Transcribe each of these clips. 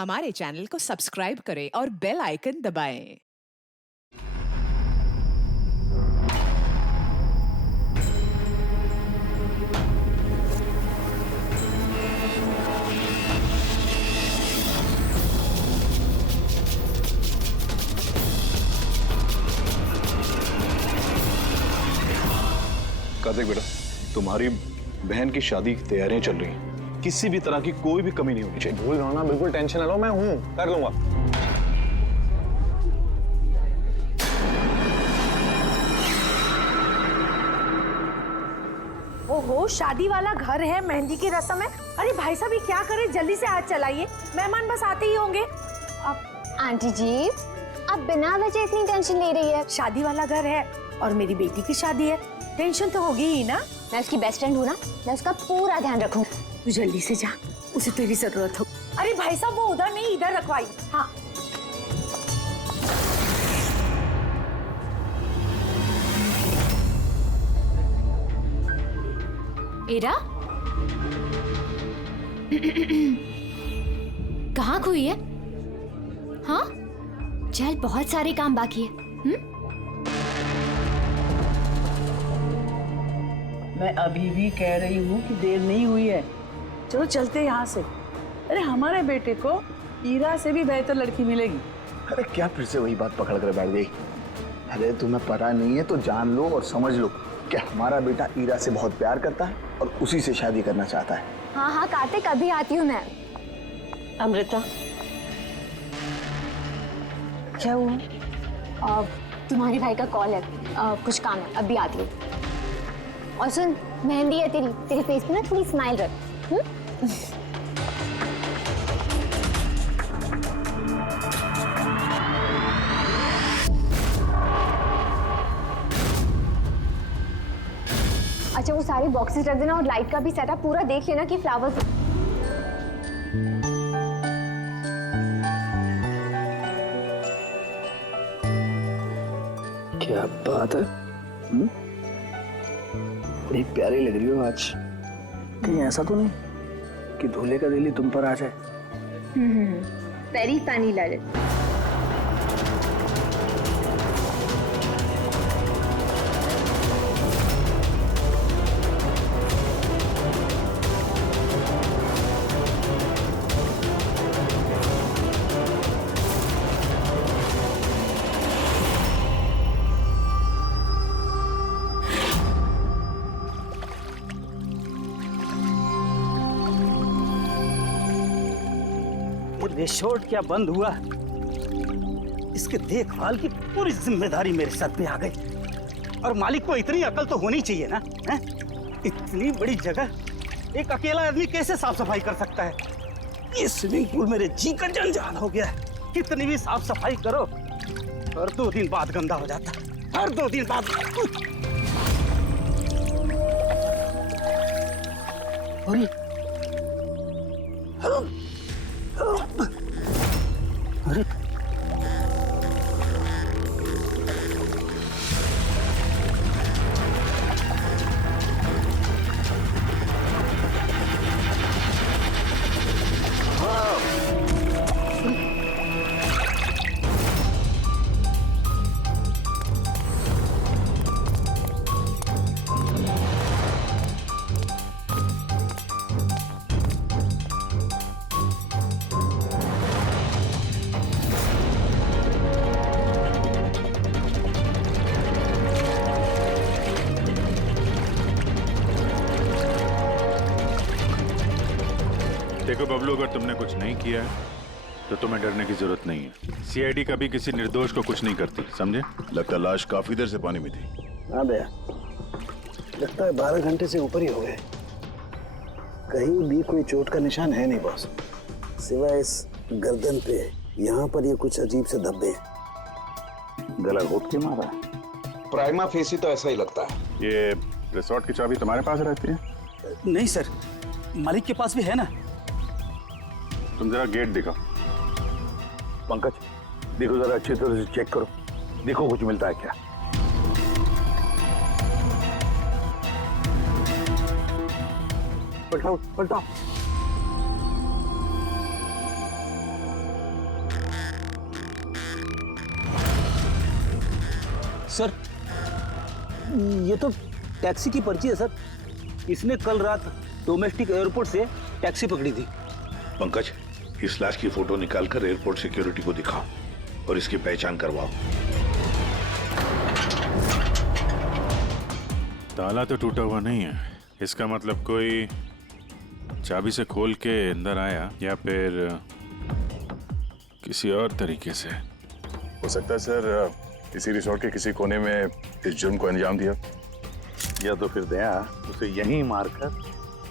हमारे चैनल को सब्सक्राइब करें और बेल आइकन दबाएं। कार्तिक बेटा, तुम्हारी बहन की शादी की तैयारियां चल रही हैं। किसी भी तरह की कोई भी कमी नहीं होनी चाहिए। भूल रहा हूं ना, बिल्कुल टेंशन ना लो, मैं हूं, कर लूंगा। ओहो, शादी वाला घर है, मेहंदी की रस्म है। अरे भाई साहब, ये क्या करें, जल्दी से हाथ चलाइए, मेहमान बस आते ही होंगे। अब आंटी जी, आप बिना वजह इतनी टेंशन ले रही है। शादी वाला घर है और मेरी बेटी की शादी है, टेंशन तो होगी ही ना। मैं उसकी बेस्ट फ्रेंड हूँ ना, मैं उसका पूरा ध्यान रखूंगी। तू जल्दी से जा, उसे तेरी जरूरत हो। अरे भाई साहब, वो उधर नहीं, इधर रखवाई। हाँ, एरा कहाँ खोई है? हाँ, चल, बहुत सारे काम बाकी है। मैं अभी भी कह रही हूँ कि देर नहीं हुई है, चलो चलते यहाँ से। अरे हमारे बेटे को ईरा से भी बेहतर लड़की मिलेगी। अरे क्या फिर से वही बात पकड़ कर बैठ गई? अरे तुम्हें पता नहीं है तो जान लो और समझ लो कि हमारा बेटा ईरा से बहुत प्यार करता है और उसी से शादी करना चाहता है। हाँ हाँ कार्तिक, अभी आती हूँ मैं। अमृता, क्या हुआ? तुम्हारे भाई का कॉल है, कुछ काम है, अभी आती हूँ। और सुन, मेहंदी है तेरे फेस पे ना, थोड़ी स्माइल रख। अच्छा, वो सारे बॉक्सेस रख देना और लाइट का भी सेटअप पूरा देख लेना कि फ्लावर्स। क्या बात है, बड़ी प्यारी लग रही हो आज। कहीं ऐसा तो नहीं कि दूल्हे का दिल ही तुम पर आ जाए? Very funny Lalit. रिसोर्ट क्या बंद हुआ, इसके देखभाल की पूरी जिम्मेदारी मेरे सर पे आ गई। और मालिक को इतनी अकल तो होनी चाहिए ना, है? इतनी बड़ी जगह एक अकेला आदमी कैसे साफ सफाई कर सकता है? ये स्विमिंग पूल मेरे जी का जंजाल हो गया है। कितनी भी साफ सफाई करो और 2 दिन बाद गंदा हो जाता है, हर 2 दिन बाद। अरे देखो बबलू, अगर तुमने कुछ नहीं किया है तो तुम्हें डरने की जरूरत नहीं है। सीआईडी कभी किसी निर्दोष को कुछ नहीं करती, समझे? लगता है लाश काफी देर से पानी में थी। हाँ भैया, लगता है 12 घंटे से ऊपर ही हो गए। कहीं भी कोई चोट का निशान है नहीं बॉस, सिवाय इस गर्दन पे। यहाँ पर ये कुछ अजीब से धब्बे हैं। गला घोट के मारा है? प्राइमा फेसी तो ऐसा ही लगता है। ये रिसोर्ट की चाबी तुम्हारे पास रहती है? नहीं सर, मालिक के पास भी है ना। तुम जरा गेट दिखाओ। पंकज, देखो जरा अच्छी तरह से चेक करो, देखो कुछ मिलता है क्या। पलटाओ पलटाओ। सर, ये तो टैक्सी की पर्ची है सर। इसने कल रात डोमेस्टिक एयरपोर्ट से टैक्सी पकड़ी थी। पंकज, इस लाश की फोटो निकालकर एयरपोर्ट सिक्योरिटी को दिखाओ और इसकी पहचान करवाओ। ताला तो टूटा हुआ नहीं है, इसका मतलब कोई चाबी से खोल के अंदर आया या फिर किसी और तरीके से। हो सकता है सर किसी रिसोर्ट के किसी कोने में इस जुर्म को अंजाम दिया, या तो फिर दया उसे यहीं मारकर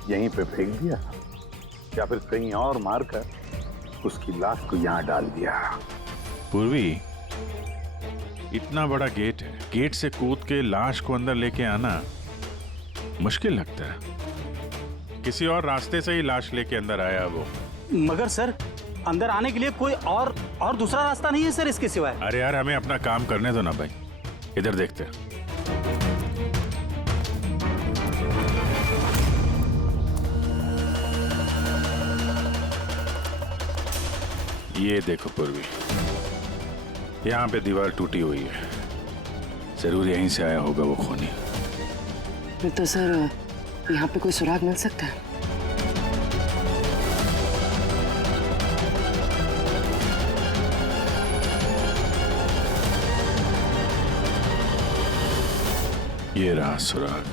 यहीं पे फेंक दिया, या फिर कहीं और मारकर उसकी लाश को यहाँ डाल दिया। पूर्वी, इतना बड़ा गेट है, गेट से कूद के लाश को अंदर लेके आना मुश्किल लगता है। किसी और रास्ते से ही लाश लेके अंदर आया वो। मगर सर, अंदर आने के लिए कोई और दूसरा रास्ता नहीं है सर इसके सिवाय। अरे यार, हमें अपना काम करने दो ना भाई, इधर देखते हैं। ये देखो पूर्वी, यहाँ पे दीवार टूटी हुई है, जरूर यहीं से आया होगा वो खूनी। तो सर यहाँ पे कोई सुराग मिल सकता है? ये रहा सुराग,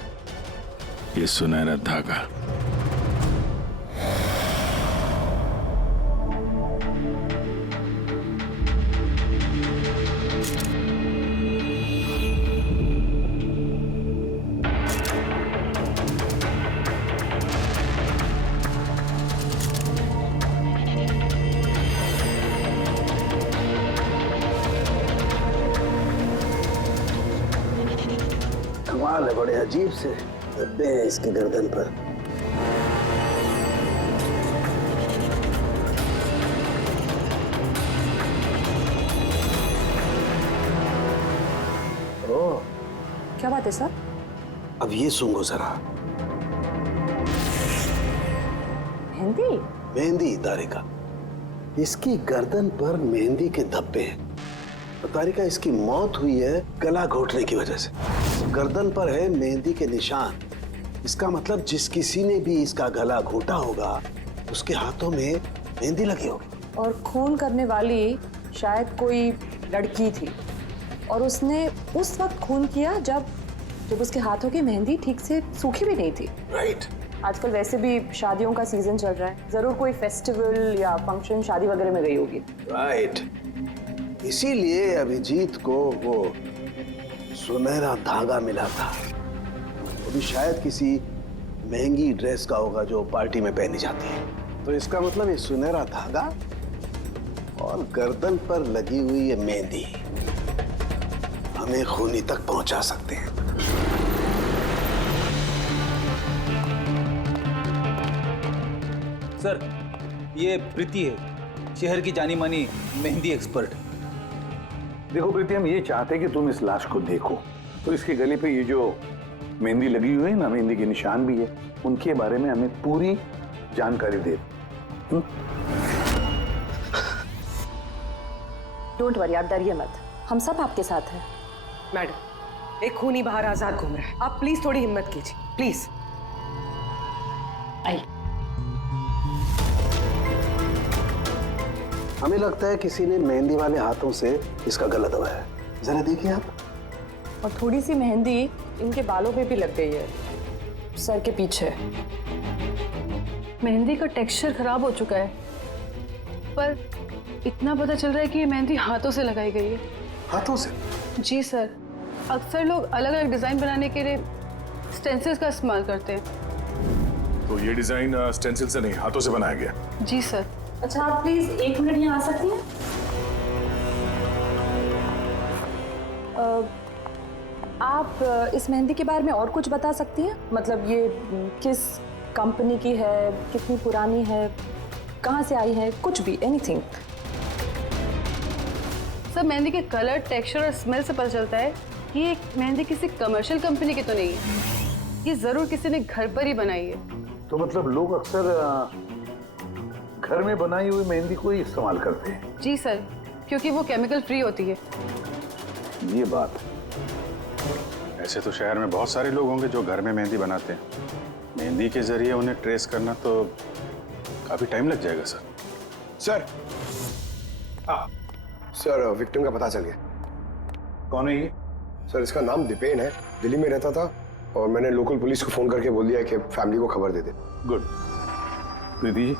ये सुनहरा धागा। कमाल है, बड़े अजीब से धब्बे हैं इसकी गर्दन पर। ओह, क्या बात है सर? अब ये सुनो जरा। मेहंदी? मेहंदी तारिका, इसकी गर्दन पर मेहंदी के धब्बे हैं। तारिका, इसकी मौत हुई है गला घोटने की वजह से। गर्दन पर है मेहंदी के निशान। इसका मतलब जिस किसी ने भी इसका गला घोटा होगा उसके हाथों में मेहंदी लगी होगी। और खून करने वाली शायद कोई लड़की थी और उसने उस वक्त खून किया जब उसके हाथों की मेहंदी ठीक से सूखी भी नहीं थी। राइट। आजकल वैसे भी शादियों का सीजन चल रहा है, जरूर कोई फेस्टिवल या फंक्शन शादी वगैरह में गई होगी। राइट, इसीलिए अभिजीत को वो सुनहरा धागा मिला था। वो भी शायद किसी महंगी ड्रेस का होगा जो पार्टी में पहनी जाती है। तो इसका मतलब ये सुनहरा धागा और गर्दन पर लगी हुई ये मेहंदी हमें खूनी तक पहुंचा सकते हैं। सर, ये प्रीति है, शहर की जानी मानी मेहंदी एक्सपर्ट। देखो प्रीति, हम ये चाहते हैं कि तुम इस लाश को देखो, तो इसके गले पे ये जो मेहंदी लगी हुई है ना, मेहंदी के निशान भी है, उनके बारे में हमें पूरी जानकारी दे। डोंट वरी, आप डरिए मत, हम सब आपके साथ हैं। मैडम, एक खूनी बाहर आजाद घूम रहा है, आप प्लीज थोड़ी हिम्मत कीजिए, प्लीज। आई। हमें लगता है किसी ने मेहंदी वाले हाथों से इसका गला दबाया है। जरा देखिए आप। और थोड़ी सी मेहंदी इनके बालों पे भी लग गई है, सर के पीछे। मेहंदी का टेक्सचर खराब हो चुका है, पर इतना पता चल रहा है कि ये मेहंदी हाथों से लगाई गई है। हाथों से? जी सर, अक्सर लोग अलग अलग डिजाइन बनाने के लिए स्टेंसिल्स का इस्तेमाल करते हैं। तो ये डिजाइन स्टेंसिल से नहीं, हाथों से बनाया गया। जी सर। अच्छा, आप प्लीज 1 मिनट यहाँ आ सकती हैं? आप इस मेहंदी के बारे में और कुछ बता सकती हैं? मतलब ये किस कंपनी की है, कितनी पुरानी है, कहाँ से आई है, कुछ भी, एनीथिंग। सर, मेहंदी के कलर, टेक्सचर और स्मेल से पता चलता है कि ये मेहंदी किसी कमर्शियल कंपनी की तो नहीं है, ये जरूर किसी ने घर पर ही बनाई है। तो मतलब लोग अक्सर घर में बनाई हुई मेहंदी को ही इस्तेमाल करते हैं। जी सर, क्योंकि वो केमिकल फ्री होती है। ये बात ऐसे तो शहर में बहुत सारे लोग होंगे जो घर में मेहंदी बनाते हैं। मेहंदी के जरिए उन्हें ट्रेस करना तो काफी टाइम लग जाएगा सर। सर, हाँ सर, विक्टिम का पता चल गया। कौन है ये? सर, इसका नाम दीपेन है, दिल्ली में रहता था और मैंने लोकल पुलिस को फोन करके बोल दिया कि फैमिली को खबर दे दे। गुड। प्रीति जी,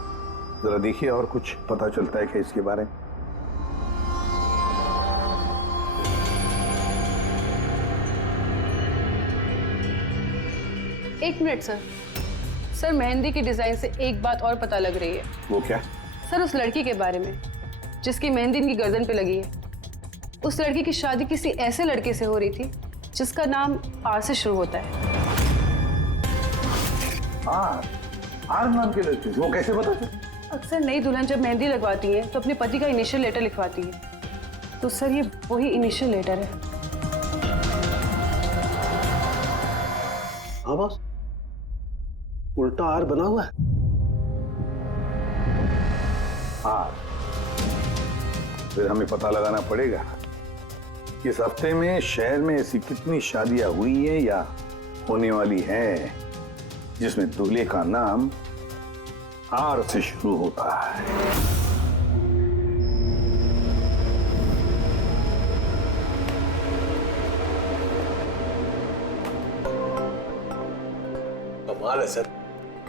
जरा देखिए और कुछ पता चलता है क्या इसके बारे में? एक मिनट सर। सर, मेहंदी की डिजाइन से एक बात और पता लग रही है। वो क्या? सर, उस लड़की के बारे में जिसकी मेहंदी इनकी गर्दन पे लगी है, उस लड़की की शादी किसी ऐसे लड़के से हो रही थी जिसका नाम आर से शुरू होता है। आर नाम के लड़के? वो कैसे पता चला? अक्सर नई दुल्हन जब मेहंदी लगवाती है तो अपने पति का इनिशियल लेटर लिखवाती है, तो सर ये वही इनिशियल लेटर है। हाँ बॉस, उल्टा आर बना हुआ है। आर? फिर हमें पता लगाना पड़ेगा कि इस हफ्ते में शहर में ऐसी कितनी शादियां हुई हैं या होने वाली हैं जिसमें दूल्हे का नाम आर से शुरू होता है। कमाल है सर,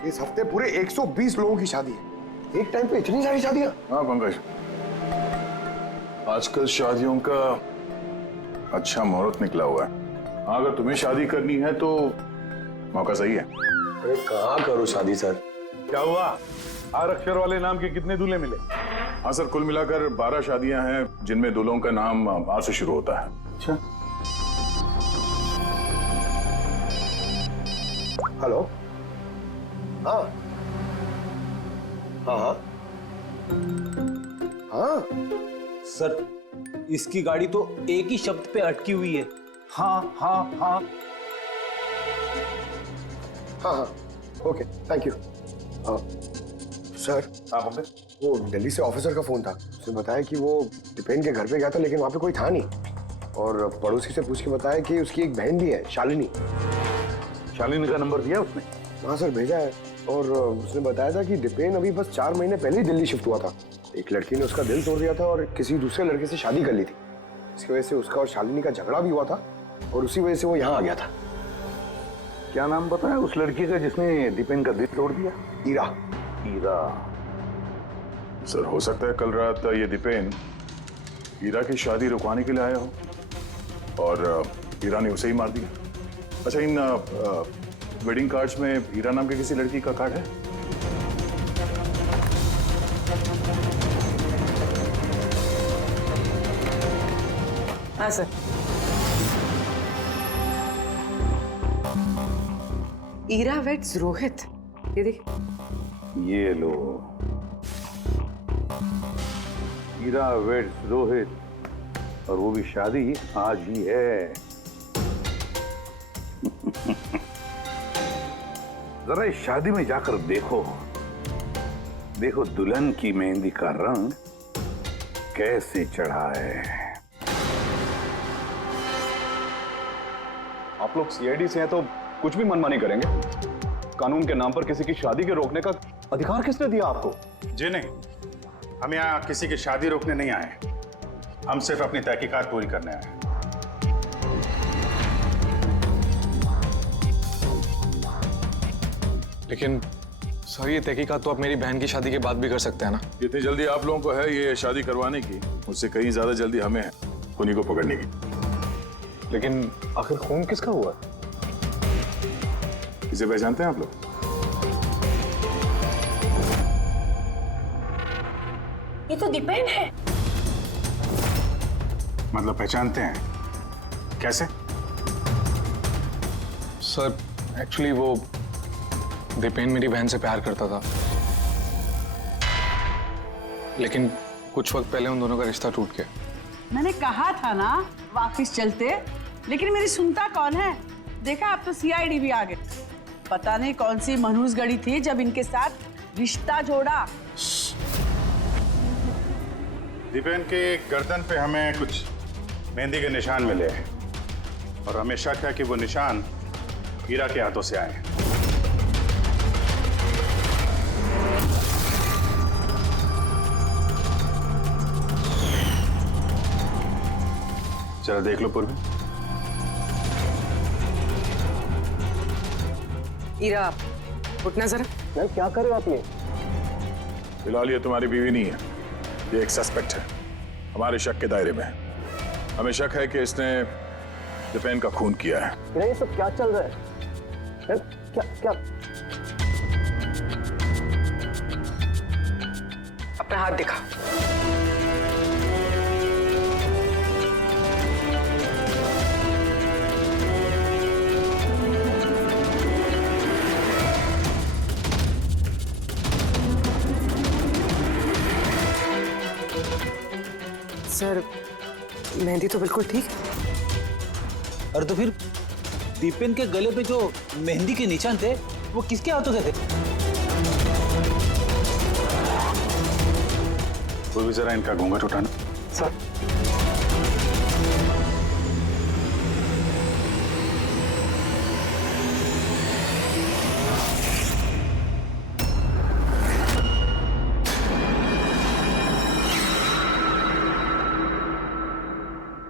इस हफ्ते पूरे 120 लोगों की शादी है। एक टाइम पे इतनी सारी शादियां? हाँ पंकज, आजकल शादियों का अच्छा मुहूर्त निकला हुआ है। हाँ, अगर तुम्हें शादी करनी है तो मौका सही है। अरे कहाँ करूँ शादी सर? क्या हुआ? आर अक्षर वाले नाम के कितने दूल्हे मिले? हाँ सर, कुल मिलाकर 12 शादियां हैं जिनमें दूल्हों का नाम आर से शुरू होता है। अच्छा। हेलो, हाँ हाँ हाँ हाँ सर, इसकी गाड़ी तो एक ही शब्द पे अटकी हुई है। हाँ हाँ हाँ हाँ हाँ, ओके, थैंक यू। सर, वो दिल्ली से ऑफिसर का फोन था। उसने बताया कि वो दीपेन के घर पे गया था लेकिन वहाँ पे कोई था नहीं, और पड़ोसी से पूछ के बताया कि उसकी एक बहन भी है, शालिनी। शालिनी का नंबर दिया उसने? हाँ सर, भेजा है। और उसने बताया था कि दीपेन अभी बस 4 महीने पहले ही दिल्ली शिफ्ट हुआ था। एक लड़की ने उसका दिल तोड़ दिया था और किसी दूसरे लड़के से शादी कर ली थी। इसकी वजह से उसका और शालिनी का झगड़ा भी हुआ था और उसी वजह से वो यहाँ आ गया था। क्या नाम बताया उस लड़की का जिसने दीपेन का दिल तोड़ दिया? ईरा। ईरा? सर, हो सकता है कल रात ये दीपेन हीरा की शादी रुकवाने के लिए आया हो और हीरा ने उसे ही मार दिया। अच्छा, इन वेडिंग कार्ड्स में हीरा नाम की किसी लड़की का कार्ड है? हाँ सर। ईरा वेट्स रोहित, ये देखिए। ये लो, ईरा वेट्स रोहित, और वो भी शादी आज ही है। जरा इस शादी में जाकर देखो, देखो दुल्हन की मेहंदी का रंग कैसे चढ़ा है। आप लोग सीआईडी से हैं तो कुछ भी मनमानी करेंगे? कानून के नाम पर किसी की शादी के रोकने का अधिकार किसने दिया आपको? जी नहीं, हम यहाँ किसी की शादी रोकने नहीं आए, हम सिर्फ अपनी तहकीकात पूरी करने आए हैं। लेकिन सर, ये तहकीकात तो आप मेरी बहन की शादी के बाद भी कर सकते हैं ना? जितनी जल्दी आप लोगों को है ये शादी करवाने की, उससे कहीं ज्यादा जल्दी हमें है खूनी को पकड़ने की। लेकिन आखिर खून किसका हुआ? इसे पहचानते हैं आप लोग? ये तो दीपेन है। मतलब पहचानते हैं? कैसे? सर, एक्चुअली वो दीपेन मेरी बहन से प्यार करता था, लेकिन कुछ वक्त पहले उन दोनों का रिश्ता टूट गया। मैंने कहा था ना वापिस चलते, लेकिन मेरी सुनता कौन है? देखा, अब तो सीआईडी भी आ गए। पता नहीं कौन सी मनहूस गड़ी थी जब इनके साथ रिश्ता जोड़ा। दीपेन के गर्दन पे हमें कुछ मेहंदी के निशान मिले हैं। और हमें शक है कि वो निशान हीरा के हाथों से आए हैं। जरा देख लो पूर्वी। हीरा, उठना जरा। मैम क्या कर रहे हो आप ये? फिलहाल ये तुम्हारी बीवी नहीं है, ये एक सस्पेक्ट है, हमारे शक के दायरे में है। हमें शक है कि इसने दिपेन का खून किया है। ये सब क्या चल रहा है? मैम क्या क्या? अपना हाथ दिखा। सर, मेहंदी तो बिल्कुल ठीक है। और तो फिर दीपेन के गले पे जो मेहंदी के निशान थे वो किसके हाथों से थे? पूर्वी जरा इनका घूंघट उठाना। सर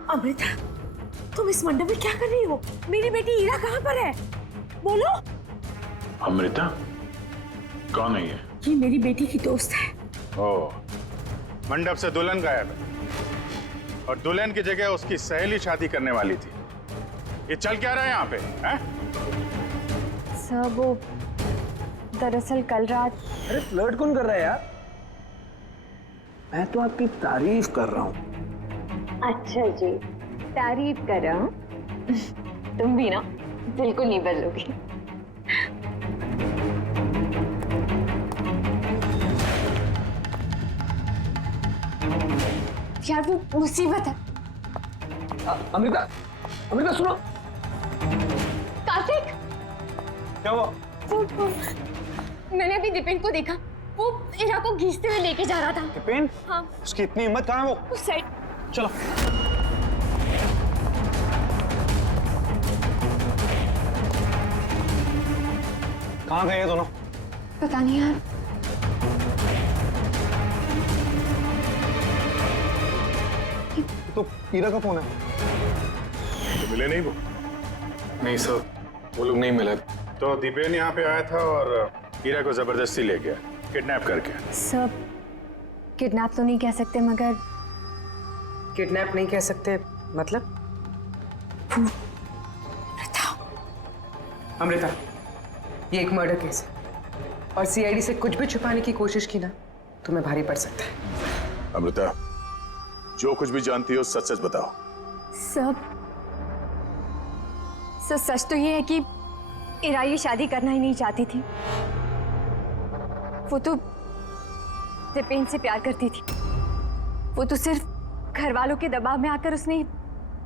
अमृता, तुम इस मंडप में क्या कर रही हो? मेरी बेटी हीरा कहाँ पर है? बोलो। अमृता कौन है ये? ये मेरी बेटी की दोस्त है। ओह, मंडप से दुल्हन गायब है और दुल्हन की जगह उसकी सहेली शादी करने वाली थी। ये चल क्या रहा है यहाँ पे? हैं? सर वो दरअसल कल रात। अरे फ्लर्ट कौन कर रहा है यार? मैं तो आपकी तारीफ कर रहा हूँ। अच्छा जी, तारीफ कर रहा हूँ। तुम भी ना बिल्कुल नहीं बदलोगी। यार वो मुसीबत है। अमृता, अमृता सुनो। कार्तिक, क्या हुआ? वो मैंने अभी दीपेन को देखा, वो हीरा को घींचते हुए लेके जा रहा था। दीपेन? हाँ। उसकी इतनी हिम्मत कहाँ है वो? उस साइड। चलो। कहाँ गए ये दोनों? पता नहीं यार। तो हीरा का फोन है। तो मिले नहीं वो? नहीं सर, वो लोग नहीं मिले। तो दीपेन यहाँ पे आया था और हीरा को जबरदस्ती ले गया, किडनैप करके। सब किडनैप तो नहीं कह सकते, मगर किडनैप नहीं कह सकते मतलब? अमृता, ये एक मर्डर केस है और सीआईडी से कुछ भी छुपाने की कोशिश की ना, तुम्हें भारी पड़ सकता है। अमृता, जो कुछ भी जानती हो सच सच बताओ। सब सच तो ये है कि हीरा ये शादी करना ही नहीं चाहती थी। वो तो दीपेन से प्यार करती थी। वो तो सिर्फ घर वालों के दबाव में आकर उसने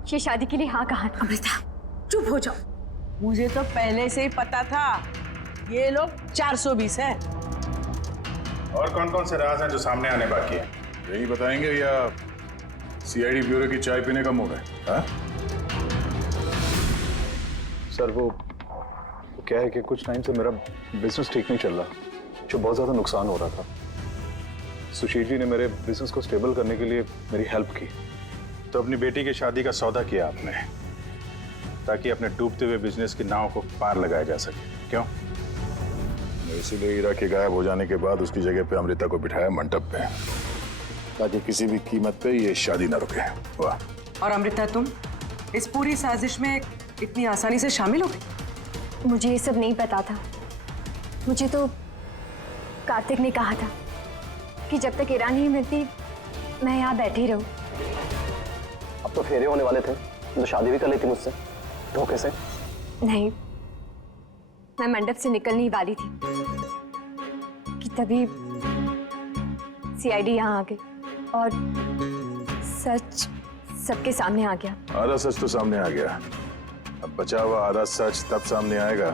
ये शादी के लिए हाँ कहा। अमृता चुप हो जाओ। मुझे तो पहले से ही पता था ये लोग 420 है। और कौन कौन से राज हैं जो सामने आने बाकी हैं? यही बताएंगे या सीआईडी ब्यूरो की चाय पीने का मूड है? हाँ? सर वो क्या है कि कुछ टाइम से मेरा बिजनेस ठीक नहीं चल रहा, जो बहुत ज़्यादा नुकसान हो रहा था। सुशील जी ने मेरे बिजनेस को स्टेबल करने के लिए मेरी हेल्प की। तो अपनी बेटी की शादी का सौदा किया आपने ताकि अपने डूबते हुए बिजनेस की नाव को पार लगाया जा सके, क्यों? इसीलिए हीरा के गायब हो जाने के बाद उसकी जगह पे अमृता को बिठाया मंडप पे, ताकि किसी भी कीमत पे ये शादी ना रुके। वाह। और अमृता, तुम इस पूरी साजिश में इतनी आसानी से शामिल हो गई? मुझे ये सब नहीं पता था। मुझे तो कार्तिक ने कहा था कि जब तक हीरा नहीं मिलती मैं यहाँ बैठी रहूं। अब तो फेरे होने वाले थे, तो शादी भी कर लेती मुझसे धोखे से। नहीं, मैं मंडप से निकलने ही वाली थी कि तभी सीआईडी यहाँ आ गई और सच सबके सामने आ गया। आधा सच तो सामने आ गया, अब बचा हुआ आधा सच तब सामने आएगा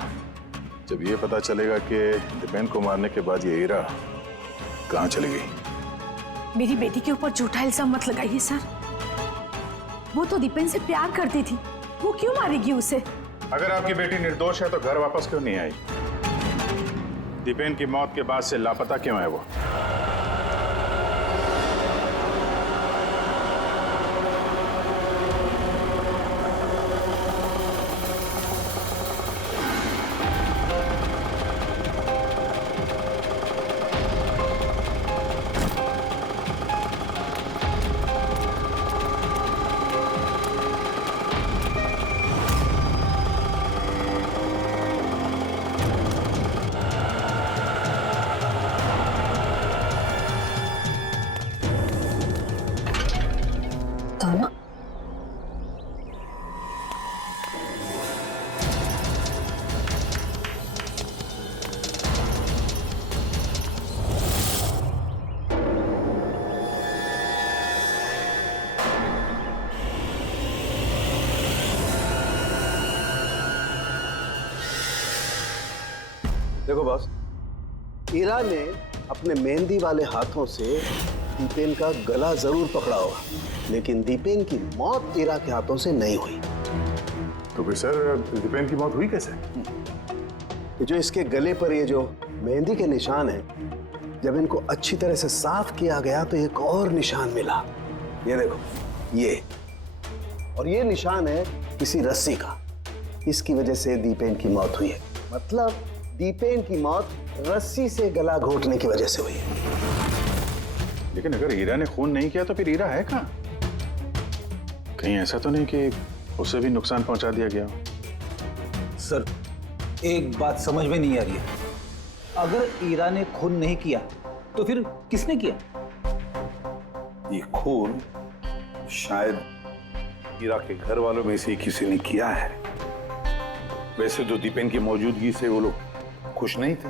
जब ये पता चलेगा कि दीपेन को मारने के बाद ये हीरा कहाँ चली गई। मेरी बेटी के ऊपर झूठा इल्जाम मत लगाइए सर। वो तो दीपेन से प्यार करती थी वो क्यों मारेगी उसे? अगर आपकी बेटी निर्दोष है तो घर वापस क्यों नहीं आई? दीपेन की मौत के बाद से लापता क्यों है वो? ताना, देखो बॉस, ईरा ने अपने मेहंदी वाले हाथों से दीपेन का गला जरूर पकड़ा होगा, लेकिन दीपेन की मौत ईरा के हाथों से नहीं हुई। तो फिर सर दीपेन की मौत हुई कैसे? ये जो इसके गले पर ये जो मेहंदी के निशान हैं, जब इनको अच्छी तरह से साफ किया गया तो एक और निशान मिला। ये देखो, ये और ये निशान है किसी रस्सी का। इसकी वजह से दीपेन की मौत हुई है। मतलब दीपेन की मौत रस्सी से गला घोटने की वजह से हुई है। लेकिन अगर हीरा ने खून नहीं किया तो फिर हीरा है कहाँ? कहीं ऐसा तो नहीं कि उसे भी नुकसान पहुंचा दिया गया हो? सर, एक बात समझ में नहीं आ रही है। अगर ईरा ने खून नहीं किया तो फिर किसने किया? ये खून शायद हीरा के घर वालों में से किसी ने किया है। वैसे तो दीपेन की मौजूदगी से वो लोग खुश नहीं थे।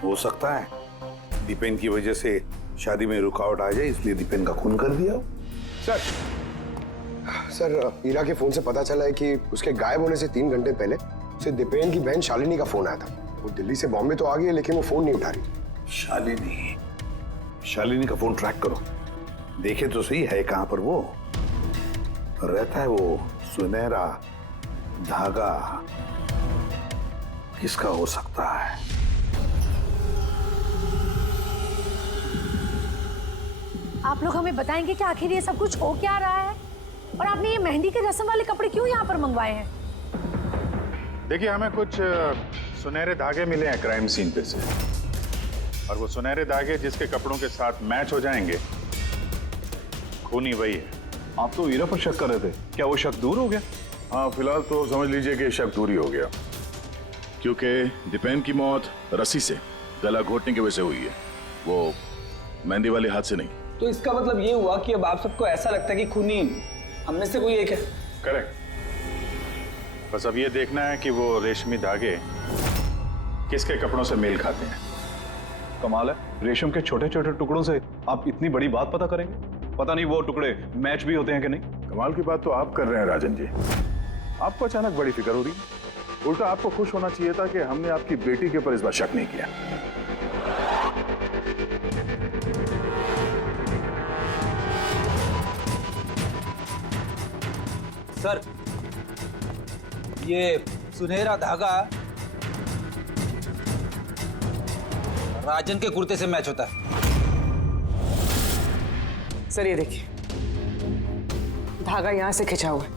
हो सकता है दीपेन की वजह से शादी में रुकावट आ जाए, इसलिए दीपेन का खून कर दिया। सर, ईरा के फोन से पता चला है कि उसके गायब होने से 3 घंटे पहले उसे दीपेन की बहन शालिनी का फोन आया था। वो दिल्ली से बॉम्बे तो आ गई है, लेकिन वो फोन नहीं उठा रही। शालिनी का फोन ट्रैक करो, देखे तो सही है कहां पर वो रहता है। वो सुनहरा धागा किसका हो सकता है? आप लोग हमें बताएंगे कि आखिर ये सब कुछ हो क्या रहा है? और आपने ये मेहंदी के रस्म वाले कपड़े क्यों यहाँ पर मंगवाए हैं? देखिए, हमें कुछ सुनहरे धागे मिले हैं क्राइम सीन पे से, और वो सुनहरे धागे जिसके कपड़ों के साथ मैच हो जाएंगे, खूनी वही है। आप तो हीरा पर शक कर रहे थे, क्या वो शक दूर हो गया? हाँ, फिलहाल तो समझ लीजिए कि शक दूर ही हो गया, क्योंकि दीपेन की मौत रस्सी से गला घोटने की वजह से हुई है, वो मेहंदी वाले हाथ से नहीं। तो इसका मतलब ये हुआ कि अब आप सबको ऐसा लगता है कि खूनी हम में से कोई एक है? करेक्ट। बस अब ये देखना है कि वो रेशमी धागे किसके कपड़ों से मेल खाते हैं। कमाल है, रेशम के छोटे छोटे टुकड़ों से आप इतनी बड़ी बात पता करेंगे? पता नहीं वो टुकड़े मैच भी होते हैं कि नहीं। कमाल की बात तो आप कर रहे हैं राजन जी। आपको अचानक बड़ी फिक्र हो रही है। उल्टा आपको खुश होना चाहिए था कि हमने आपकी बेटी के ऊपर इस बार शक नहीं किया। सर, ये सुनहरा धागा राजन के कुर्ते से मैच होता है। सर ये देखिए, धागा यहां से खिंचा हुआ है।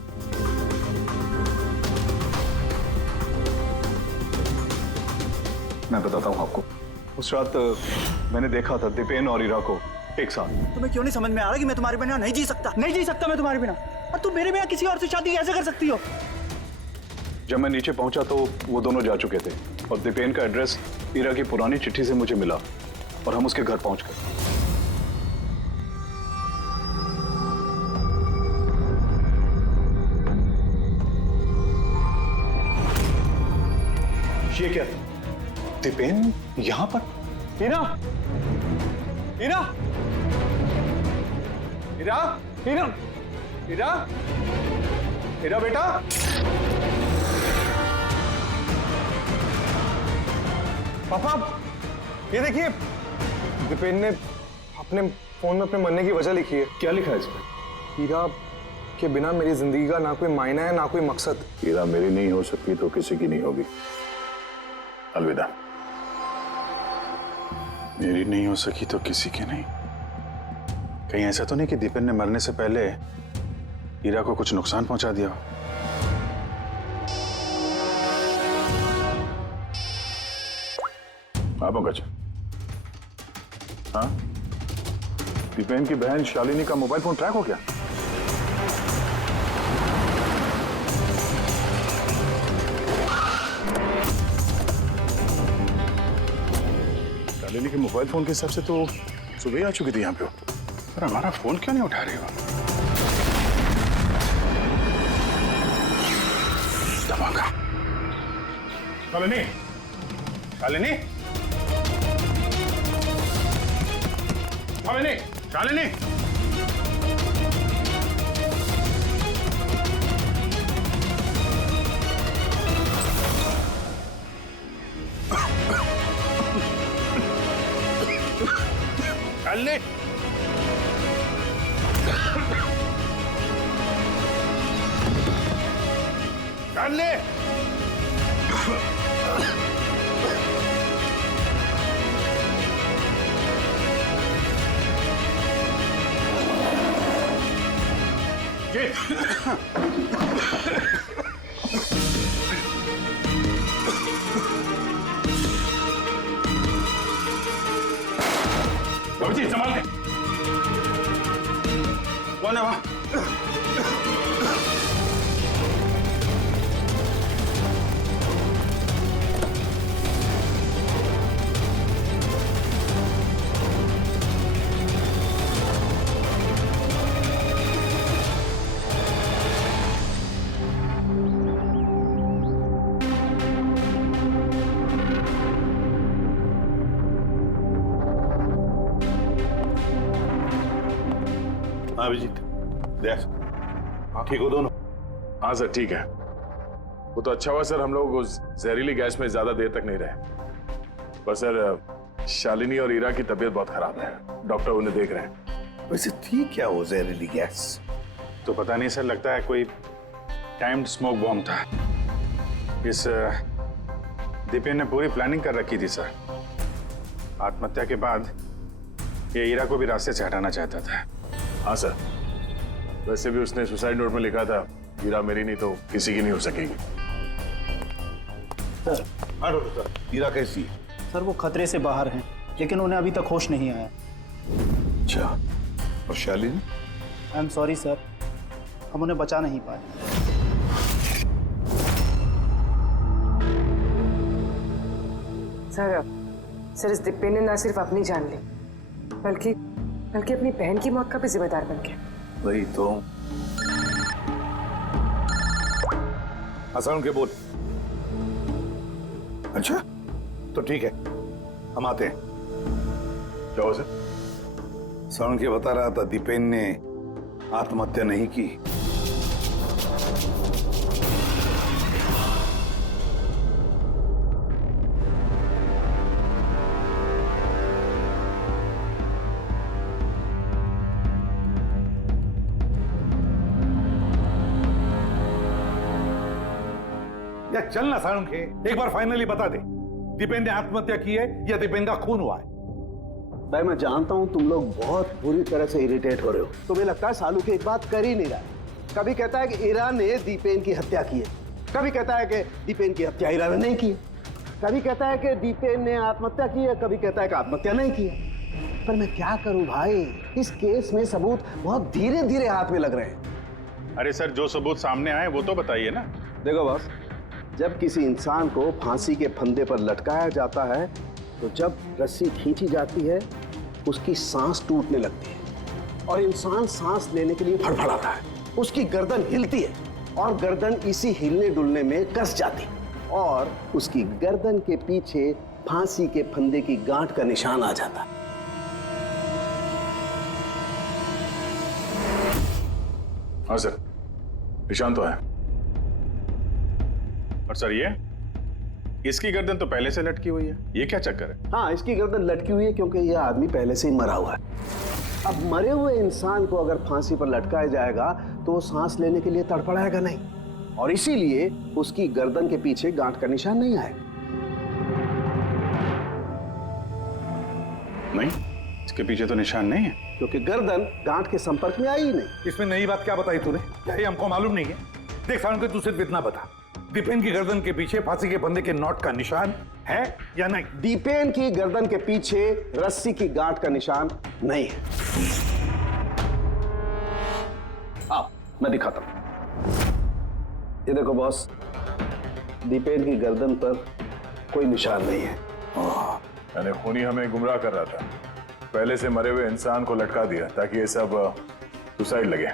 मैं बताता हूँ आपको, उस रात मैंने देखा था दीपेन और ईरा को एक साथ। तुम्हें क्यों नहीं समझ में आ रहा कि मैं तुम्हारे बिना नहीं जी सकता? नहीं जी सकता मैं तुम्हारे बिना, और तुम मेरे बिना किसी और से शादी कैसे कर सकती हो? जब मैं नीचे पहुंचा तो वो दोनों जा चुके थे, और दीपेन का एड्रेस ईरा की पुरानी चिट्ठी से मुझे मिला, और हम उसके घर पहुंच गए। ये क्या? दीपेन यहां पर? ईरा! ईरा! ईरा! ईरा! ईरा! ईरा बेटा! पापा, ये देखिए, दीपेन ने अपने फोन में अपने मरने की वजह लिखी है। क्या लिखा है इस पर? हीरा के बिना मेरी जिंदगी का ना कोई मायना है ना कोई मकसद। हीरा मेरी नहीं हो सकती तो किसी की नहीं होगी। अलविदा। मेरी नहीं हो सकी तो किसी की नहीं। कहीं ऐसा तो नहीं कि दीपेन ने मरने से पहले हीरा को कुछ नुकसान पहुंचा दिया हो? हाँ पंकज। हाँ, दीपेन की बहन शालिनी का मोबाइल फोन ट्रैक हो गया। शालिनी के मोबाइल फोन के हिसाब से तो सुबह ही आ चुकी थी यहाँ पे। पर हमारा फोन क्यों नहीं उठा रही हो? धमाका। शालिनी, शालिनी, शालिनी, शालिनी। शालिनी। शालिनी। जी संभाल के। कौन है वहां? अभिजीत, देख, ठीक हो दोनों? हाँ सर ठीक है। वो तो अच्छा हुआ सर, हम लोग उस जहरीली गैस में ज्यादा देर तक नहीं रहे। पर सर शालिनी और हीरा की तबीयत बहुत खराब है, डॉक्टर उन्हें देख रहे हैं। वैसे थी क्या वो जहरीली गैस? तो पता नहीं सर, लगता है कोई टाइम्ड स्मोक बॉम्ब था। इस दीपेन ने पूरी प्लानिंग कर रखी थी सर। आत्महत्या के बाद ये हीरा को भी रास्ते से हटाना चाहता था। हाँ सर, वैसे भी उसने सुसाइड नोट में लिखा था, हीरा मेरी नहीं तो किसी की नहीं हो सकेगी। सर, हाँ डॉक्टर साहब, हीरा कैसी है? सर वो खतरे से बाहर हैं, लेकिन उन्हें अभी तक होश नहीं आया। अच्छा, और Shalini? I am sorry sir, हम उन्हें बचा नहीं पाए। सर इस दीपेन ने ना सिर्फ अपनी जान ली, बल्कि अपनी बहन की मौत का भी जिम्मेदार बन गया। वही तो। हसन के बोल। अच्छा, तो ठीक है, हम आते हैं। क्या हुआ सर? सरण के बता रहा था दीपेन ने आत्महत्या नहीं की। या चल ना सारुण के, एक बार फाइनली बता दे, दीपेन ने आत्महत्या की है या दीपेन का खून हुआ है? भाई मैं जानता हूं तुम लोग बहुत बुरी तरह से इरिटेट हो रहे हो। तुम्हें लगता है सालू की एक बात कर ही नहीं रहा है। कभी कहता है कि हीरा ने दीपेन की हत्या की है, कभी कहता है कि दीपेन की हत्या हीरा ने नहीं की, कभी कहता है कि दीपेन ने आत्महत्या की है, कभी कहता है कि आत्महत्या नहीं की है। पर मैं क्या करूं भाई, इस केस में सबूत बहुत धीरे धीरे हाथ में लग रहे हैं। अरे सर, जो सबूत सामने आए वो तो बताइए ना। देखो बॉस, जब किसी इंसान को फांसी के फंदे पर लटकाया जाता है तो जब रस्सी खींची जाती है उसकी सांस टूटने लगती है और इंसान सांस लेने के लिए फड़फड़ाता है। उसकी गर्दन हिलती है और गर्दन इसी हिलने डुलने में कस जाती है और उसकी गर्दन के पीछे फांसी के फंदे की गांठ का निशान आ जाता है। हाँ सर, निशान तो है। और सर ये इसकी गर्दन तो पहले से लटकी हुई है, ये क्या चक्कर है? हाँ, इसकी गर्दन लटकी हुई है क्योंकि यह आदमी पहले से ही मरा हुआ है। अब मरे हुए इंसान को अगर फांसी पर लटकाया जाएगा तो वो सांस लेने के लिए तड़पड़ाएगा नहीं, और इसीलिए उसकी गर्दन के पीछे गांठ का निशान नहीं आएगा। नहीं, इसके पीछे तो निशान नहीं है, क्योंकि गर्दन गांठ के संपर्क में आई ही नहीं। इसमें नई बात क्या बताई तूने? क्या ये हमको मालूम नहीं है? देख सालुंखे, तू सिर्फ इतना बता, दीपेन की गर्दन के पीछे फांसी के फंदे के नोट का निशान है या नहीं? दीपेन की गर्दन के पीछे रस्सी की गांठ का निशान नहीं है। आओ मैं दिखाता हूं। ये देखो बॉस, दीपेन की गर्दन पर कोई निशान नहीं है। यानी खूनी हमें गुमराह कर रहा था, पहले से मरे हुए इंसान को लटका दिया ताकि ये सब सुसाइड लगे।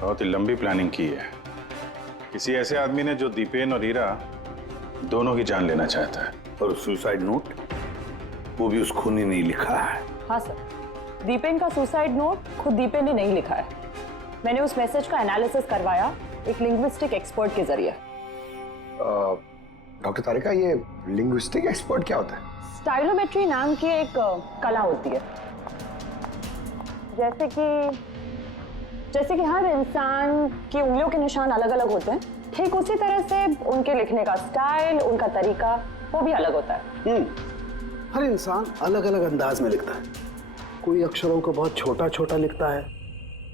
बहुत ही लंबी प्लानिंग की है किसी ऐसे आदमी ने जो दीपेन और हीरा दोनों की जान लेना चाहता है। और सुसाइड नोट वो भी उस खूनी ने लिखा है। हाँ सर, दीपेन का सुसाइड नोट खुद दीपेन ने नहीं लिखा है। मैंने उस मैसेज का एनालिसिस करवाया एक लिंग्विस्टिक एक्सपर्ट के जरिए। डॉक्टर तारिका, ये लिंग्विस्टिक एक्सपर्ट क्या होता है? स्टाइलोमेट्री नाम की एक कला होती है। जैसे कि हर इंसान की उंगलियों के निशान अलग अलग होते हैं, ठीक उसी तरह से उनके लिखने का स्टाइल, उनका तरीका वो भी अलग होता है। हर इंसान अलग अलग अंदाज में लिखता है। कोई अक्षरों को बहुत छोटा छोटा लिखता है,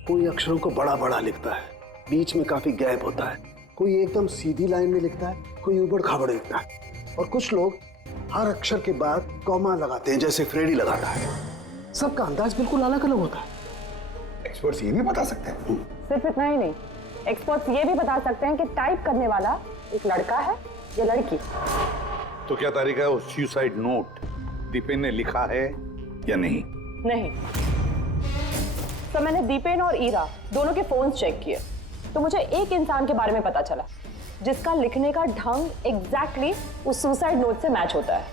कोई अक्षरों को बड़ा बड़ा लिखता है, बीच में काफी गैप होता है। कोई एकदम सीधी लाइन में लिखता है, कोई ऊबड़ खाबड़ लिखता है, और कुछ लोग हर अक्षर के बाद कॉमा लगाते हैं, जैसे फ्रेडी लगाता है। सबका अंदाज बिल्कुल अलग अलग होता है। एक्सपर्ट्स ये भी बता सकते हैं? सिर्फ इतना ही नहीं, एक्सपर्ट्स ये भी बता सकते हैं कि टाइप करने वाला एक लड़का है या लड़की। तो क्या तारिका वो सुसाइड नोट दीपेन ने लिखा है या नहीं? नहीं। तो मैंने दीपेन और ईरा दोनों के फोन चेक किए, तो मुझे एक इंसान के बारे में पता चला जिसका लिखने का ढंग एग्जैक्टली उस सुसाइड नोट से मैच होता है।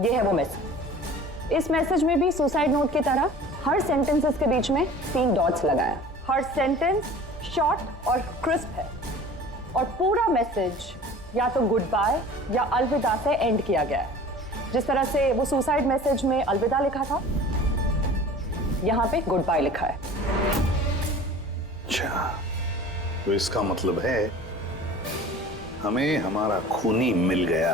ये है वो मैसेज। इस मैसेज में भी सुसाइड नोट की तरह हर सेंटेंसेस के बीच में 3 डॉट्स लगाया। हर सेंटेंस शॉर्ट और क्रिस्प है, और पूरा मैसेज या तो गुड बाय या अलविदा से एंड किया गया है। जिस तरह से वो सुसाइड मैसेज में अलविदा लिखा था, यहां पे गुड बाय लिखा है। अच्छा, तो इसका मतलब है हमें हमारा खूनी मिल गया।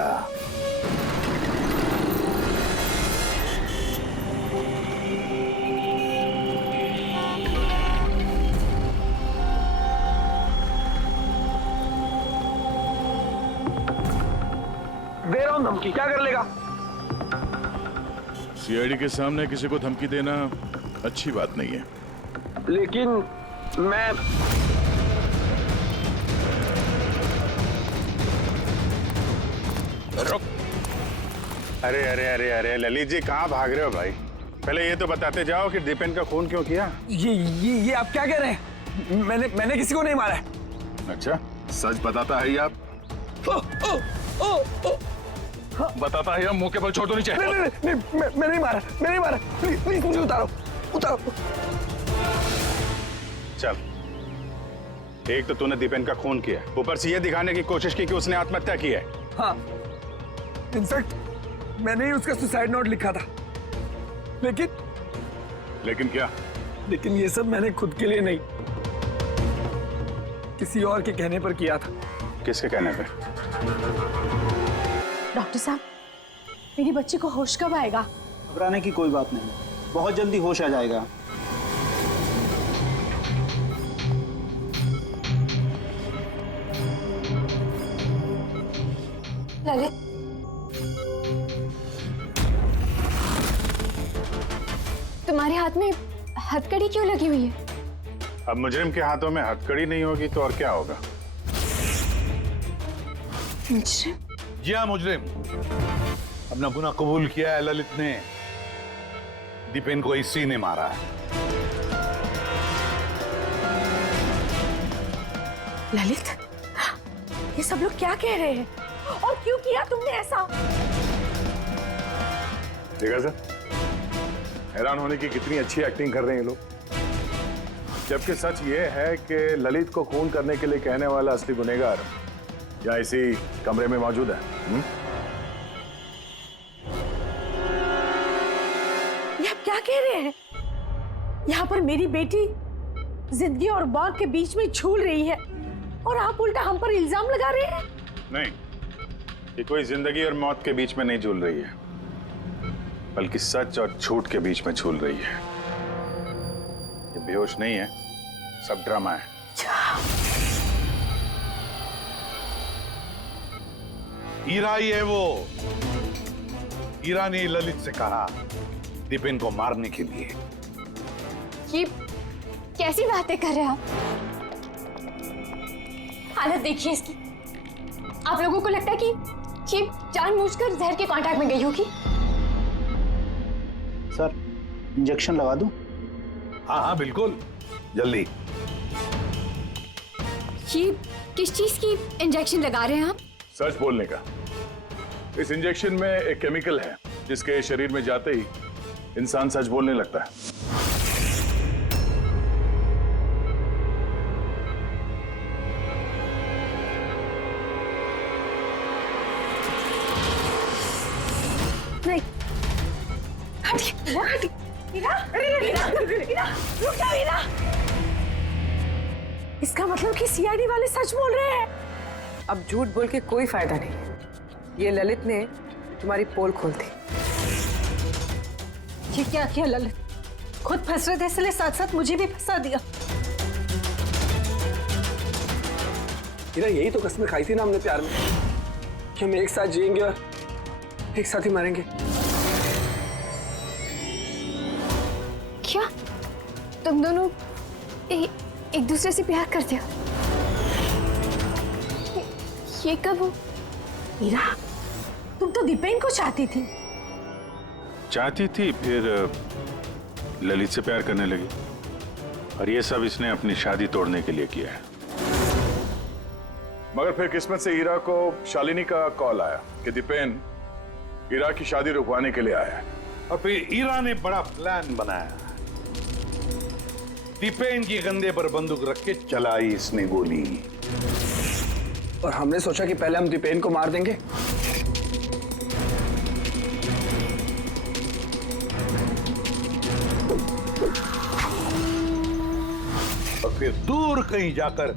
दे रहा हूं धमकी, क्या कर लेगा? सीआईडी के सामने किसी को धमकी देना अच्छी बात नहीं है। लेकिन मैं रुक। अरे अरे अरे अरे ललित जी, कहाँ भाग रहे हो भाई? पहले ये तो बताते जाओ कि दीपेन का खून क्यों किया? ये आप क्या कह रहे हैं? मैंने किसी को नहीं मारा है। अच्छा, सच बताता है आप? बताता है, मुंह के बल छोड़ दो नीचे। नहीं, मैं नहीं मारा, प्लीज मुझे उतारो। चल, एक तो तूने दीपेन का खून किया, ऊपर से ये दिखाने की कोशिश की कि उसने आत्महत्या की है। हाँ, इनफैक्ट मैंने ही उसका सुसाइड नोट लिखा था। लेकिन क्या? लेकिन ये सब मैंने खुद के लिए नहीं, किसी और के कहने पर किया था। किसके कहने पे? डॉक्टर साहब, मेरी बच्ची को होश कब आएगा? घबराने की कोई बात नहीं, बहुत जल्दी होश आ जाएगा। ललित, तुम्हारे हाथ में हथकड़ी क्यों लगी हुई है? अब मुजरिम के हाथों में हथकड़ी नहीं होगी तो और क्या होगा? मुजरिम? जी हाँ, मुजरिम। अपना गुनाह कबूल किया है ललित ने। दीपेन को इसी ने मारा है। ललित, ये सब लोग क्या कह रहे हैं और क्यों किया तुमने ऐसा? देखा सर, हैरान होने की कितनी अच्छी एक्टिंग कर रहे हैं ये लोग, जबकि सच ये है कि ललित को खून करने के लिए कहने वाला असली गुनहगार या इसी कमरे में मौजूद है। ये आप क्या कह रहे हैं? यहाँ पर मेरी बेटी जिंदगी और मौत के बीच में झूल रही है और आप उल्टा हम पर इल्जाम लगा रहे हैं। नहीं, ये कोई जिंदगी और मौत के बीच में नहीं झूल रही है, बल्कि सच और झूठ के बीच में झूल रही है। ये बेहोश नहीं है, सब ड्रामा है। हीरा ही है वो। हीरा ने ललित से कहा दीपेन को मारने के लिए। ये कैसी बातें कर रहे हैं आप? हालत देखिए इसकी। आप लोगों को लगता है कि ये जानबूझकर जहर के कांटेक्ट में गई होगी? सर, इंजेक्शन लगा दूं? हाँ हाँ बिल्कुल, जल्दी। ये किस चीज की इंजेक्शन लगा रहे हैं आप? सच बोलने का। इस इंजेक्शन में एक केमिकल है जिसके शरीर में जाते ही इंसान सच बोलने लगता है। नहीं। इसका मतलब कि सीआईडी वाले सच बोल रहे हैं। अब झूठ बोल के कोई फायदा नहीं। ये ललित ने तुम्हारी पोल खोल दी। ये क्या किया ललित? खुद फंस रहे थे इसलिए साथ साथ मुझे भी फंसा दिया। हीरा, यही तो कसमें खाई थी ना हमने प्यार में कि हम एक साथ जिएंगे और एक साथ ही मरेंगे। क्या तुम दोनों एक दूसरे से प्यार करते हो? ये कब हो? हीरा, तुम तो दीपेन को चाहती थी। चाहती थी, फिर ललित से प्यार करने लगी, और ये सब इसने अपनी शादी तोड़ने के लिए किया है। मगर फिर किस्मत से हीरा को शालिनी का कॉल आया कि दीपेन हीरा की शादी रुकवाने के लिए आया है। और फिर हीरा ने बड़ा प्लान बनाया। दीपेन की कंधे पर बंदूक रख के चलाई इसने गोली। और हमने सोचा कि पहले हम दीपेन को मार देंगे। और फिर दूर कहीं जाकर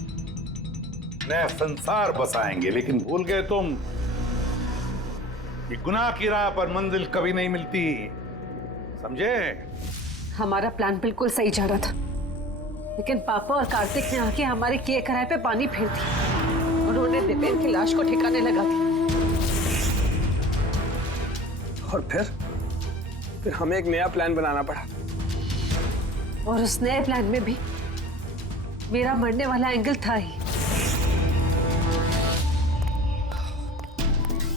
नया संसार बसाएंगे। लेकिन भूल गए तुम कि गुनाह की राह पर मंजिल कभी नहीं मिलती, समझे? हमारा प्लान बिल्कुल सही जा रहा था, लेकिन पापा और कार्तिक ने आके हमारे किए कराए पे पानी फेर दिया। उन्होंने दीपेन की लाश को ठिकाने लगा दिया। और फिर हमें एक नया प्लान बनाना पड़ा। और उस नए प्लान में भी मेरा मरने वाला एंगल था ही।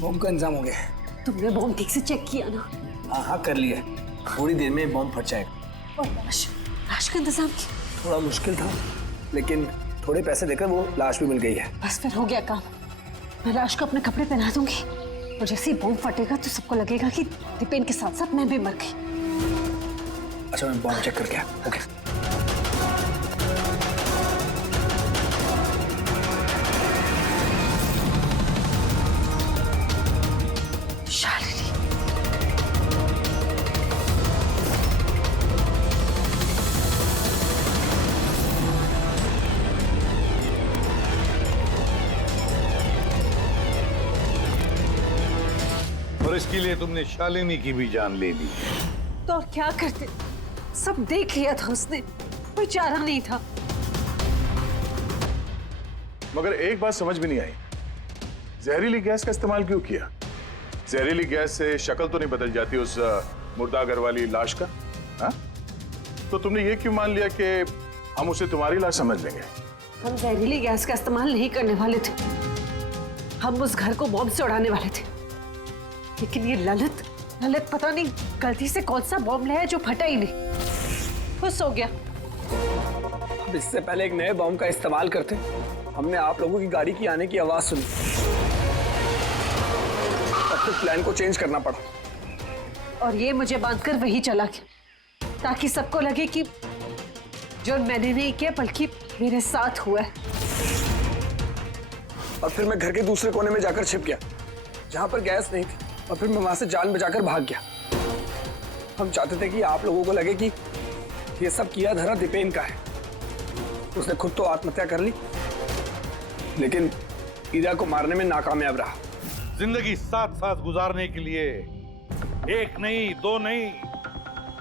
बॉम्ब का इंतजाम हो गया। तुमने बॉम्ब ठीक से चेक किया ना? हाँ हाँ कर लिया। थोड़ी देर में बॉम्ब फट जाएगा। और लाश का इंतजाम किया? थोड़ा मुश्किल था, लेकिन थोड़े पैसे देकर वो लाश भी मिल गई है। बस फिर हो गया काम। मैं लाश को अपने कपड़े पहना दूंगी, और जैसे ही बॉम्ब फटेगा तो सबको लगेगा कि दीपेन के साथ साथ मैं भी मर गई। अच्छा, मैं बॉम्ब चेक करके आया। ओके। शालिनी, और इसके लिए तुमने शालिनी की भी जान ले ली। तो और क्या करते? सब देख लिया था उसने, कोई चारा नहीं था। मगर एक बात समझ में नहीं आई, जहरीली गैस का इस्तेमाल क्यों किया? जहरीली गैस से शक्ल तो नहीं बदल जाती उस मुर्दागर वाली लाश का? हाँ? तो तुमने ये क्यों मान लिया कि हम उसे तुम्हारी लाश समझ लेंगे? हम जहरीली गैस का इस्तेमाल नहीं करने वाले थे। हम उस घर को बॉम्ब से उड़ाने वाले थे। लेकिन ये ललित पता नहीं गलती से कौन सा बॉम्ब लाया जो फटा ही नहीं। खुश हो गया। अब इससे पहले एक नए बॉम्ब का इस्तेमाल करते, हमने आप लोगों की गाड़ी की आने की आवाज सुनी। तब फिर प्लान को चेंज करना पड़ा। और ये मुझे बांधकर वही चला गया, ताकि सबको लगे कि जो मैंने नहीं किया बल्कि मेरे साथ हुआ है। और फिर मैं घर के दूसरे कोने में जाकर छिप गया, जहां पर गैस नहीं थी। और फिर मैं वहां से जान बचाकर भाग गया। हम चाहते थे कि आप लोगों को लगे कि ये सब किया धरा दीपेन का है। उसने खुद तो आत्महत्या कर ली, लेकिन ईरा को मारने में नाकामयाब रहा। जिंदगी साथ साथ गुजारने के लिए एक नहीं, दो नहीं,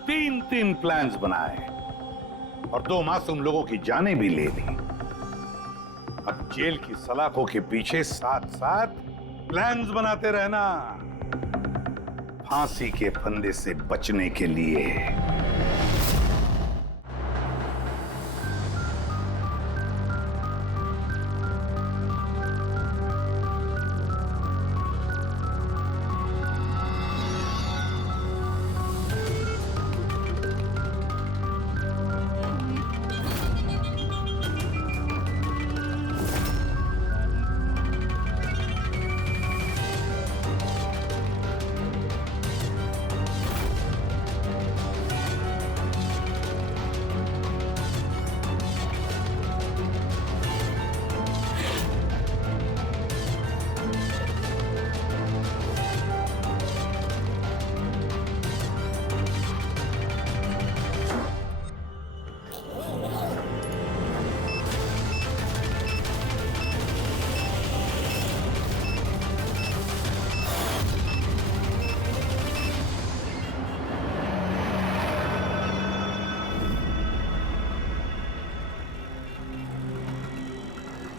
तीन प्लान्स बनाए और 2 मासूम लोगों की जानें भी ले ली। अब जेल की सलाखों के पीछे साथ साथ प्लान्स बनाते रहना, फांसी के फंदे से बचने के लिए।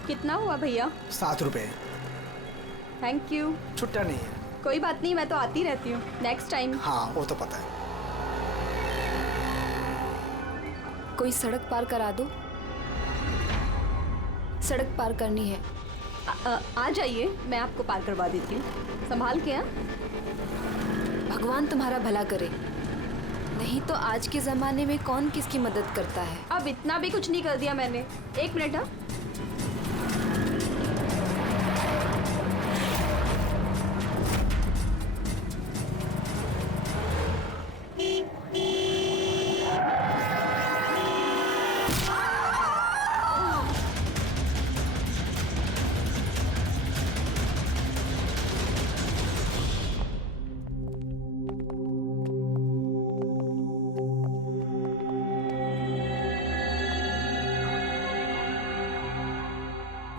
कितना हुआ भैया? 7 रुपए। Thank you. छुट्टा नहीं है। कोई बात नहीं, मैं तो आती रहती हूँ। Next time. हाँ वो तो पता है। कोई सड़क पार करा दो, सड़क पार करनी है। आ जाइए, मैं आपको पार करवा देती हूँ। संभाल के। भगवान तुम्हारा भला करे, नहीं तो आज के जमाने में कौन किसकी मदद करता है। अब इतना भी कुछ नहीं कर दिया मैंने। 1 मिनट। हाँ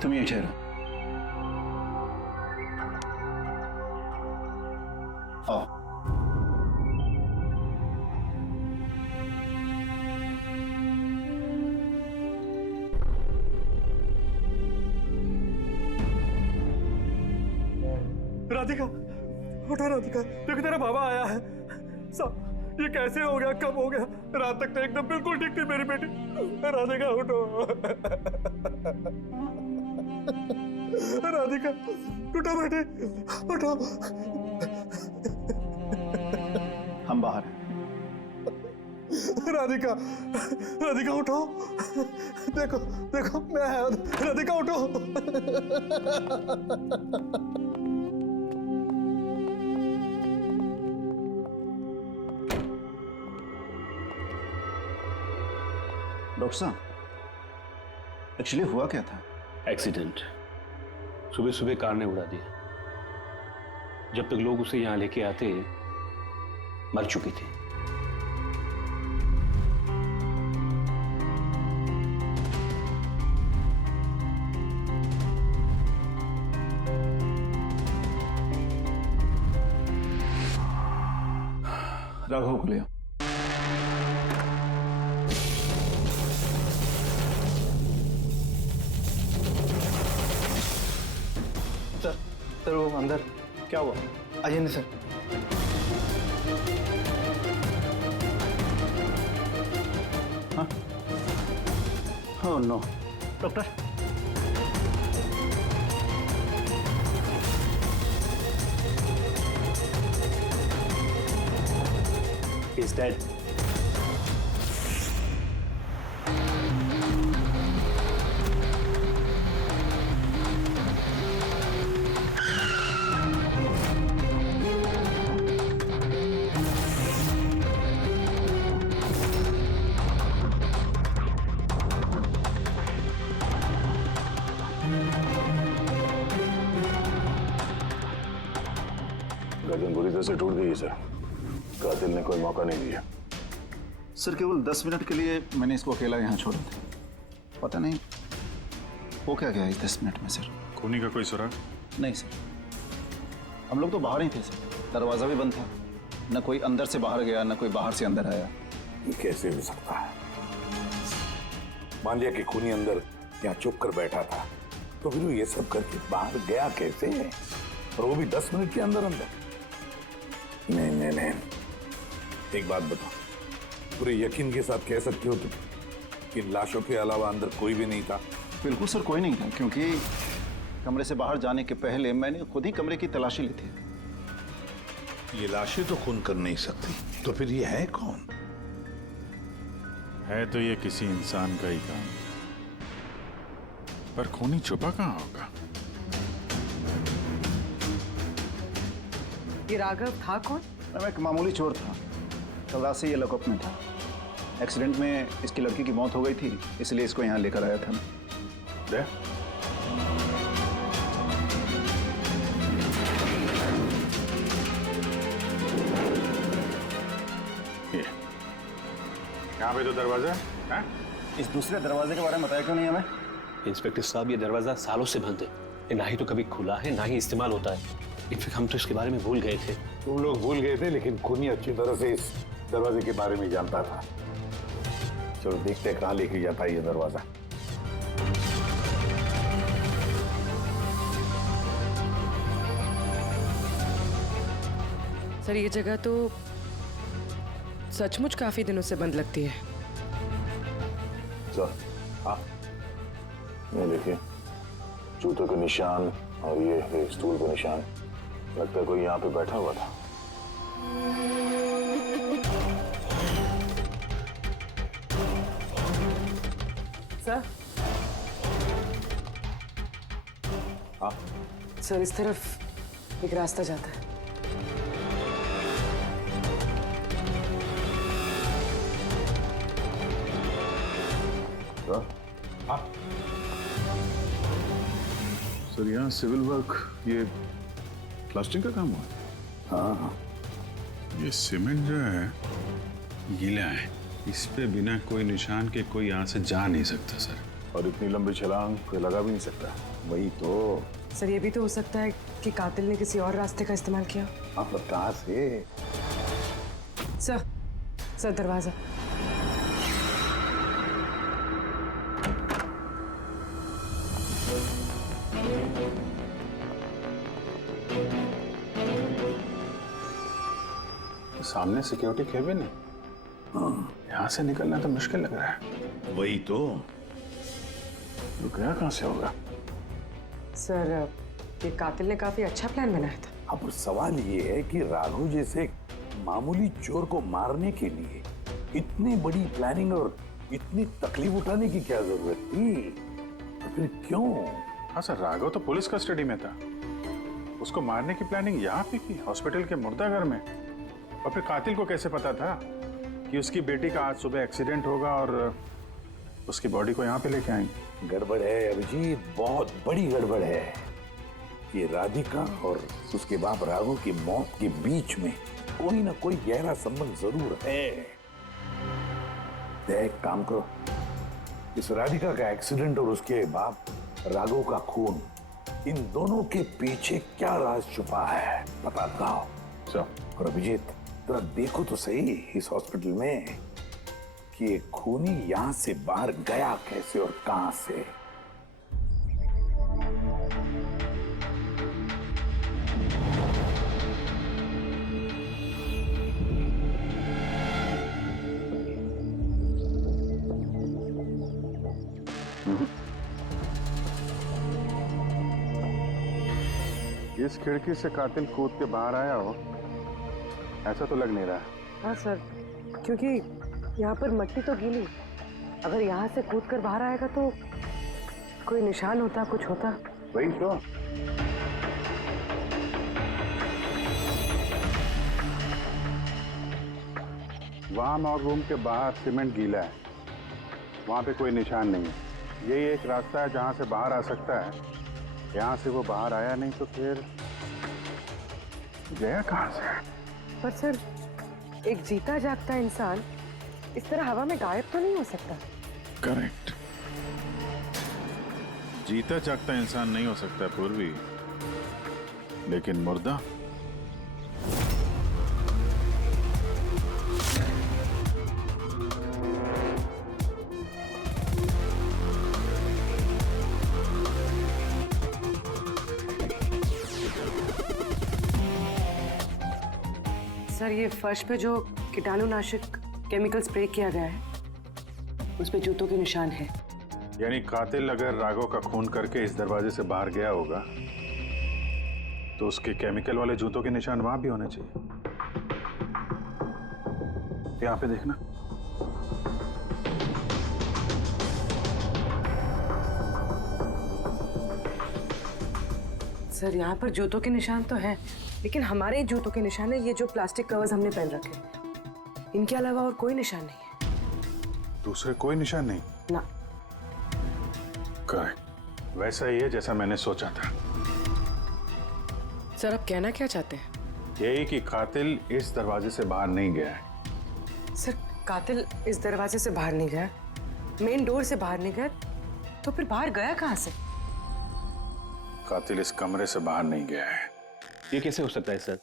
तुम ये ठहरो। आओ। राधिका, उठो राधिका, देखो तेरा बाबा आया है। सब ये कैसे हो गया, कब हो गया? रात तक तो एकदम बिल्कुल ठीक थी मेरी बेटी। राधिका उठो। राधिका उठो बेटे, उठो। हम बाहर हैं। राधिका, राधिका उठो। देखो देखो मैं, राधिका उठो। डॉक्टर साहब, एक्चुअली हुआ क्या था? एक्सीडेंट। सुबह सुबह कार ने उड़ा दिया। जब तक लोग उसे यहां लेके आते मर चुकी थी। राघव को ले आओ। सर वो अंदर क्या हुआ? आइए नहीं सर। हाँ? Oh no. Doctor, He's dead. गर्दन बुरी तरह से टूट गई है सर। कातिल ने कोई मौका नहीं दिया। सर केवल 10 मिनट के लिए मैंने इसको अकेला यहाँ छोड़ा था। पता नहीं वो क्या गया इस 10 मिनट में सर। खूनी का कोई सुराग? नहीं सर, हम लोग तो बाहर ही थे सर, दरवाजा भी बंद था, न कोई अंदर से बाहर गया न कोई बाहर से अंदर आया। ये कैसे हो सकता है? मान लिया कि खूनी अंदर यहाँ चुप कर बैठा था, तो फिर वो ये सब करके बाहर गया कैसे? और वो भी 10 मिनट के अंदर अंदर? नहीं, एक बात बताओ, पूरे यकीन के साथ कह सकते हो तुम कि लाशों के अलावा अंदर कोई भी नहीं था? बिल्कुल सर, कोई नहीं था, क्योंकि कमरे से बाहर जाने के पहले मैंने खुद ही कमरे की तलाशी ली थी। ये लाशें तो खून कर नहीं सकती, तो फिर ये है कौन? है तो ये किसी इंसान का ही काम, पर खूनी छुपा कहाँ होगा? ये राघव था कौन? मैं एक मामूली चोर था, कल रात से ये लॉकअप में था। एक्सीडेंट में इसकी लड़की की मौत हो गई थी, इसलिए इसको यहाँ लेकर आया था। दे? यहाँ पे तो दरवाजा है? इस दूसरे दरवाजे के बारे में बताया क्यों नहीं हमें? इंस्पेक्टर साहब, ये दरवाजा सालों से बंद है, ये ना ही तो कभी खुला है ना ही इस्तेमाल होता है। इनफैक्ट हम तो इसके बारे में भूल गए थे। तुम लोग भूल गए थे, लेकिन खूनी अच्छी तरह से इस दरवाजे के बारे में जानता था। चलो देखते हैं कहाँ लेके जाता है ये दरवाजा। सर ये जगह तो सचमुच काफी दिनों से बंद लगती है। सर, हाँ, ये देखिए, जूतों के निशान और ये स्टूल के निशान, लगता है कोई यहाँ पे बैठा हुआ था। सर, हाँ सर इस तरफ एक रास्ता जाता है। हाँ सर, यहाँ सिविल वर्क, ये प्लास्टिक का काम हुआ है? हाँ, ये सीमेंट जो है गीला है, इस पे बिना कोई निशान के कोई यहाँ से जा नहीं सकता सर। और इतनी लंबी छलांग कोई लगा भी नहीं सकता। वही तो सर ये भी तो हो सकता है कि कातिल ने किसी और रास्ते का इस्तेमाल किया। हाँ, पर कहाँ से? सर दरवाजा। सामने सिक्योरिटी केबिन है, यहाँ से निकलना तो मुश्किल लग रहा है। वही तो गया कहाँ से होगा? सर ये कातिल ने काफी अच्छा प्लान बनाया था। अब सवाल ये है कि राघव जैसे मामूली चोर को मारने के लिए इतनी बड़ी प्लानिंग और इतनी तकलीफ उठाने की क्या जरूरत थी? तो फिर क्यों? हाँ सर, राघव तो पुलिस कस्टडी में था, उसको मारने की प्लानिंग यहाँ पे की, हॉस्पिटल के मुर्दाघर में। और फिर कातिल को कैसे पता था कि उसकी बेटी का आज सुबह एक्सीडेंट होगा और उसकी बॉडी को यहाँ पे लेके आएंगे? गड़बड़ है अभिजीत, बहुत बड़ी गड़बड़ है। ये राधिका और उसके बाप राघव की मौत के बीच में कोई ना कोई गहरा संबंध जरूर है। एक काम करो, इस राधिका का एक्सीडेंट और उसके बाप राघव का खून, इन दोनों के पीछे क्या राज छुपा है पता लगाओ। और अभिजीत, जरा देखो तो सही इस हॉस्पिटल में कि ये खूनी यहां से बाहर गया कैसे और कहां से। इस खिड़की से कातिल कूद के बाहर आया हो, ऐसा तो लग नहीं रहा। हाँ सर, क्योंकि यहाँ पर मट्टी तो गीली, अगर यहाँ से कूद कर बाहर आएगा तो कोई निशान होता, कुछ होता। वही तो। वहाँ और रूम के बाहर सीमेंट गीला है, वहाँ पे कोई निशान नहीं है। यही एक रास्ता है जहाँ से बाहर आ सकता है। यहाँ से वो बाहर आया नहीं तो फिर गया कहाँ से? पर सर, एक जीता जागता इंसान इस तरह हवा में गायब तो नहीं हो सकता। करेक्ट। जीता जागता इंसान नहीं हो सकता पूर्वी, लेकिन मुर्दा सर, ये फर्श पे जो कीटाणुनाशक केमिकल स्प्रे किया गया है, उस पे जूतों के निशान है। यानी कातिल अगर राघव का खून करके इस दरवाजे से बाहर गया होगा तो उसके केमिकल वाले जूतों के निशान वहां भी होने चाहिए। यहाँ पे देखना। सर, यहाँ पर जूतों के निशान तो हैं, लेकिन हमारे जूतों के निशान है ये जो प्लास्टिक कवर्स हमने पहन रखे हैं। इनके अलावा और कोई निशान नहीं है। दूसरे कोई निशान नहीं? ना। करेक्ट, वैसा ही है जैसा मैंने सोचा था। सर, आप कहना क्या चाहते हैं? यही कि कातिल इस दरवाजे से बाहर नहीं गया है। सर, कातिल इस दरवाजे से बाहर नहीं गया, मेन डोर से बाहर नहीं गया, तो फिर बाहर गया कहाँ से? कातिल इस कमरे से बाहर नहीं गया है। ये कैसे हो सकता है सर?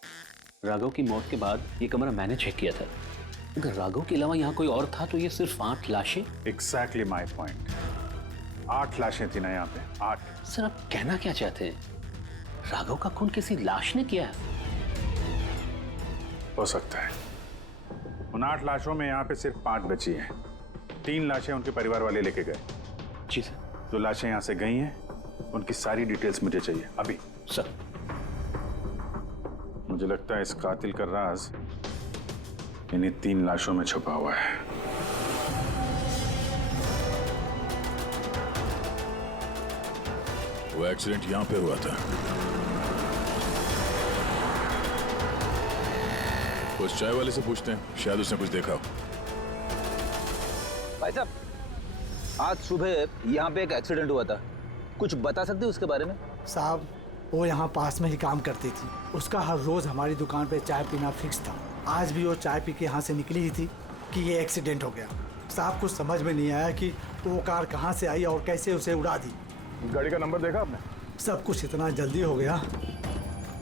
राघव की मौत के बाद ये कमरा मैंने चेक किया था। अगर राघव के अलावा यहाँ कोई और था तो ये सिर्फ 8 लाशें। Exactly my point. 8 लाशें थी ना यहाँ पे, 8। सर, आप कहना क्या चाहते हैं? राघव का खून किसी लाश ने किया? हो सकता है। उन 8 लाशों में यहाँ पे सिर्फ 5 बची हैं। 3 लाशें उनके परिवार वाले लेके गए। जी सर। जो लाशें यहाँ से गई हैं उनकी सारी डिटेल्स मुझे चाहिए अभी। सर, मुझे लगता है इस कातिल का राज इन्हीं 3 लाशों में छुपा हुआ है। वो एक्सीडेंट यहां पे हुआ था। उस चाय वाले से पूछते हैं, शायद उसने कुछ देखा हो। भाई साहब, आज सुबह यहाँ पे एक एक्सीडेंट हुआ था, कुछ बता सकते हो उसके बारे में? साहब, वो यहाँ पास में ही काम करती थी। उसका हर रोज हमारी दुकान पे चाय पीना फिक्स था। आज भी वो चाय पी के यहाँ से निकली ही थी कि ये एक्सीडेंट हो गया। साहब, कुछ समझ में नहीं आया कि वो कार कहाँ से आई और कैसे उसे उड़ा दी। गाड़ी का नंबर देखा आपने? सब कुछ इतना जल्दी हो गया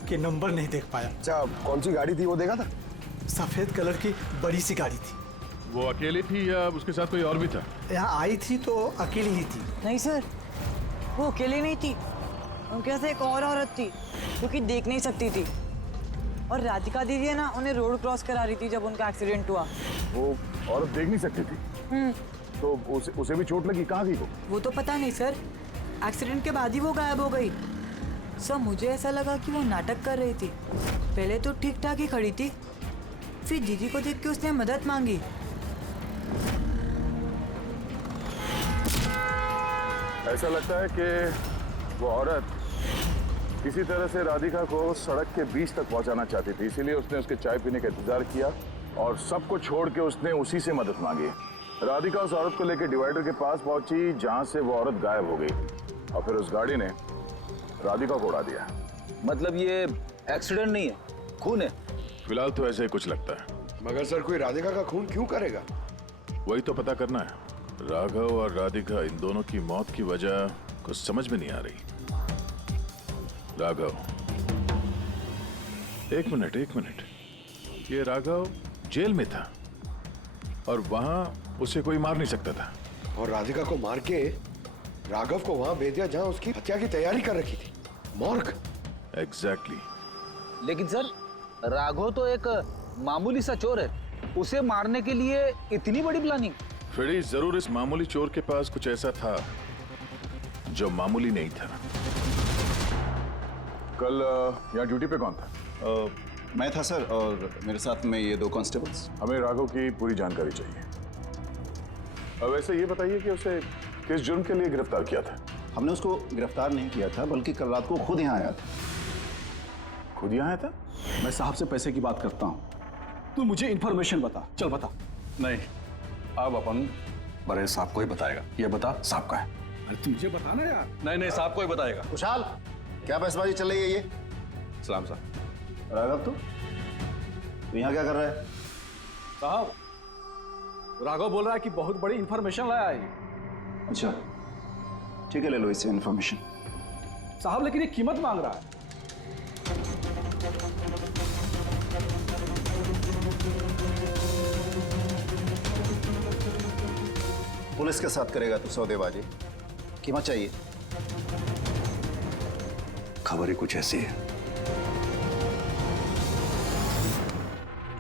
कि नंबर नहीं देख पाया। अच्छा, कौन सी गाड़ी थी वो देखा था? सफेद कलर की बड़ी सी गाड़ी थी। वो अकेली थी या उसके साथ कोई और भी था? यहाँ आई थी तो अकेली ही थी। नहीं सर, वो अकेली नहीं थी, उनके साथ एक और औरत थी जो कि देख नहीं सकती थी। और राधिका दीदी है ना, उन्हें रोड क्रॉस करा रही थी जब उनका एक्सीडेंट हुआ। वो औरत देख नहीं सकती थी? तो उसे भी चोट लगी? कहाँ थी वो तो पता नहीं सर, एक्सीडेंट के बाद ही वो गायब हो गई। सर, मुझे ऐसा लगा कि वो नाटक कर रही थी। पहले तो ठीक ठाक ही खड़ी थी, फिर दीदी को देख के उसने मदद मांगी। ऐसा लगता है कि वो औरत किसी तरह से राधिका को सड़क के बीच तक पहुंचाना चाहती थी, इसीलिए उसने उसके चाय पीने का इंतजार किया और सबको छोड़ के उसने उसी से मदद मांगी। राधिका उस औरत को लेकर डिवाइडर के पास पहुंची जहां से वो औरत गायब हो गई और फिर उस गाड़ी ने राधिका को उड़ा दिया। मतलब ये एक्सीडेंट नहीं है, खून है? फिलहाल तो ऐसा ही कुछ लगता है। मगर सर, कोई राधिका का खून क्यों करेगा? वही तो पता करना है। राघव और राधिका, इन दोनों की मौत की वजह कुछ समझ में नहीं आ रही। राघव, एक मिनट। ये राघव जेल में था और वहां उसे कोई मार नहीं सकता था। और राधिका को मार के राघव को वहां भेज दिया जहां उसकी हत्या की तैयारी कर रखी थी, मॉर्ग। एग्जैक्टली। लेकिन सर, राघव तो एक मामूली सा चोर है, उसे मारने के लिए इतनी बड़ी प्लानिंग? फिर जरूर इस मामूली चोर के पास कुछ ऐसा था जो मामूली नहीं था। कल यहाँ ड्यूटी पे कौन था? मैं था सर, और मेरे साथ में ये 2 कांस्टेबल्स। हमें राघव की पूरी जानकारी चाहिए। वैसे ये बताइए कि उसे किस जुर्म के लिए गिरफ्तार किया था? हमने उसको गिरफ्तार नहीं किया था, बल्कि कल रात को खुद यहाँ आया था। खुद यहाँ आया था? मैं साहब से पैसे की बात करता हूँ, तू मुझे इन्फॉर्मेशन बता। चल बता। नहीं, अब अपन बड़े साहब को ही बताएगा। ये बता, साहब का है। अरे तुझे बताना यार। नहीं, साहब को ही बताएगा। खुशहाल, क्या बहसबाजी चल रही है ये? सलाम साहब। राघव, तू यहाँ क्या कर रहा है? साहब, राघव बोल रहा है कि बहुत बड़ी इंफॉर्मेशन लाया है। अच्छा ठीक है, ले लो इससे इन्फॉर्मेशन। साहब लेकिन ये कीमत मांग रहा है। पुलिस के साथ करेगा तो सौदेबाजी, कीमत चाहिए। खबर ही कुछ ऐसी है।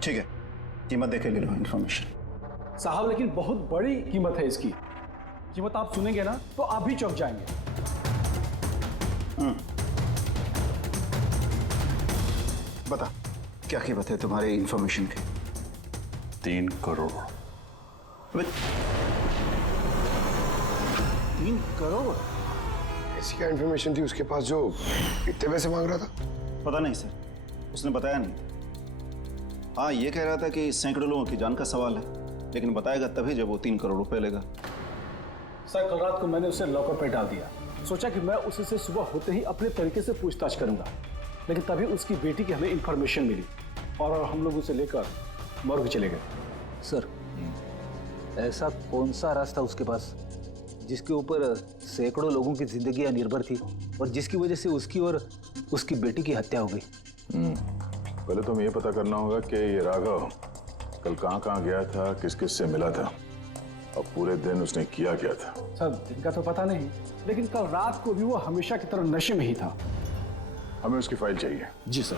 ठीक है, कीमत देखे ले लो इन्फॉर्मेशन। साहब लेकिन बहुत बड़ी कीमत है इसकी। कीमत आप सुनेंगे ना तो आप भी चौंक जाएंगे। बता क्या कीमत है तुम्हारे इन्फॉर्मेशन की? 3 करोड़। 3 करोड़? ऐसी क्या इन्फॉर्मेशन थी उसके पास जो इतने पैसे मांग रहा था? पता नहीं सर, उसने बताया नहीं। हाँ, ये कह रहा था कि सैकड़ों लोगों की जान का सवाल है, लेकिन बताएगा तभी जब वो 3 करोड़ रुपए लेगा। सर कल रात को मैंने उसे लॉकर पे डाल दिया। सोचा कि मैं उससे सुबह होते ही अपने तरीके से पूछताछ करूंगा, लेकिन तभी उसकी बेटी की हमें इंफॉर्मेशन मिली और हम लोग उसे लेकर मॉर्ग चले गए। सर, ऐसा कौन सा रास्ता उसके पास जिसके ऊपर सैकड़ों लोगों की जिंदगियां निर्भर थी और जिसकी वजह से उसकी और उसकी बेटी की हत्या हो गई? पहले तो हमें ये पता करना होगा कि ये राघव कल कहाँ गया था, किस किस से मिला था और पूरे दिन उसने किया क्या था। सर दिन का तो पता नहीं, लेकिन कल रात को भी वो हमेशा की तरह नशे में ही था। हमें उसकी फाइल चाहिए। जी सर।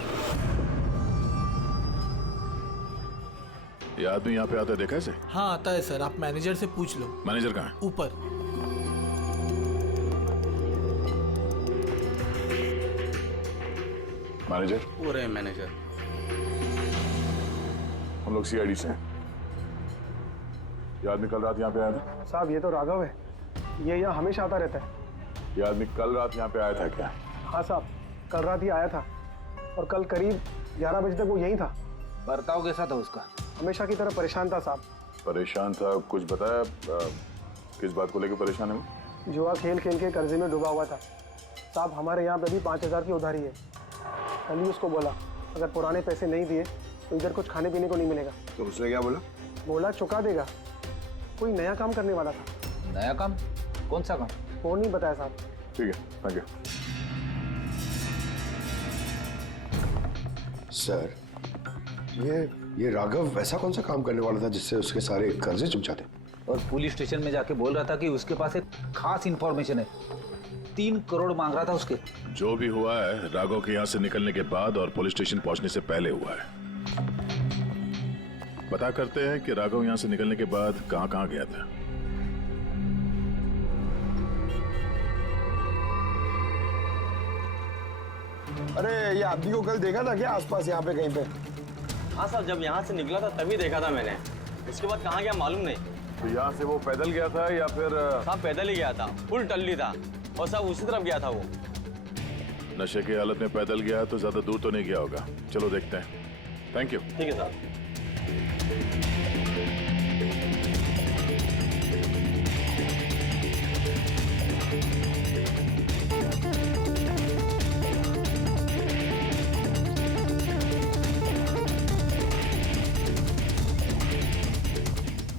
ये आदमी यहाँ पे आता है, देखा है इसे? हाँ आता है सर, आप मैनेजर से पूछ लो। मैनेजर कहाँ है? ऊपर। मैनेजर? वो रहे मैनेजर। हम लोग सीआईडी से हैं। ये आदमी कल रात यहाँ पे आया था? साहब ये तो राघव है, ये यहाँ हमेशा आता रहता है। ये आदमी कल रात यहाँ पे आया था क्या? हाँ साहब, कल रात ही आया था और कल करीब 11 बजे तक वो यहीं था। बर्ताव कैसा था उसका? हमेशा की तरह परेशान था साहब। परेशान था? कुछ बताया किस बात को लेकर परेशान है वो? जुआ खेल खेल के कर्जे में डूबा हुआ था साहब। हमारे यहाँ पे भी 5000 की उधारी है। कल ही उसको बोला अगर पुराने पैसे नहीं दिए तो इधर कुछ खाने पीने को नहीं मिलेगा। तो उसने क्या बोला? बोला चुका देगा। कोई नया काम करने वाला था। नया काम? कौन सा काम? वो नहीं बताया साहब। ठीक है, थैंक यू। सर ये राघव ऐसा कौन सा काम करने वाला था जिससे उसके सारे कर्जे चुक जाते? और पुलिस स्टेशन में जाके बोल रहा था कि उसके पास एक खास इंफॉर्मेशन है। 3 करोड़ मांग रहा था उसके। जो भी हुआ है राघव के यहाँ से निकलने के बाद और पुलिस स्टेशन पहुंचने से पहले हुआ है। पता करते हैं कि राघव यहाँ से निकलने के बाद कहाँ गया था। अरे ये आदमी को कल देखा था क्या आसपास यहाँ पे कहीं पे? हाँ साहब, जब यहाँ से निकला था तभी देखा था मैंने। उसके बाद कहाँ गया मालूम नहीं। तो यहाँ से वो पैदल गया था या फिर? साहब पैदल ही गया था, फुल टल्ली था और साहब उसी तरफ गया था वो। नशे की हालत में पैदल गया तो ज्यादा दूर तो नहीं गया होगा। चलो देखते हैं। Thank you. ठीक है साहब।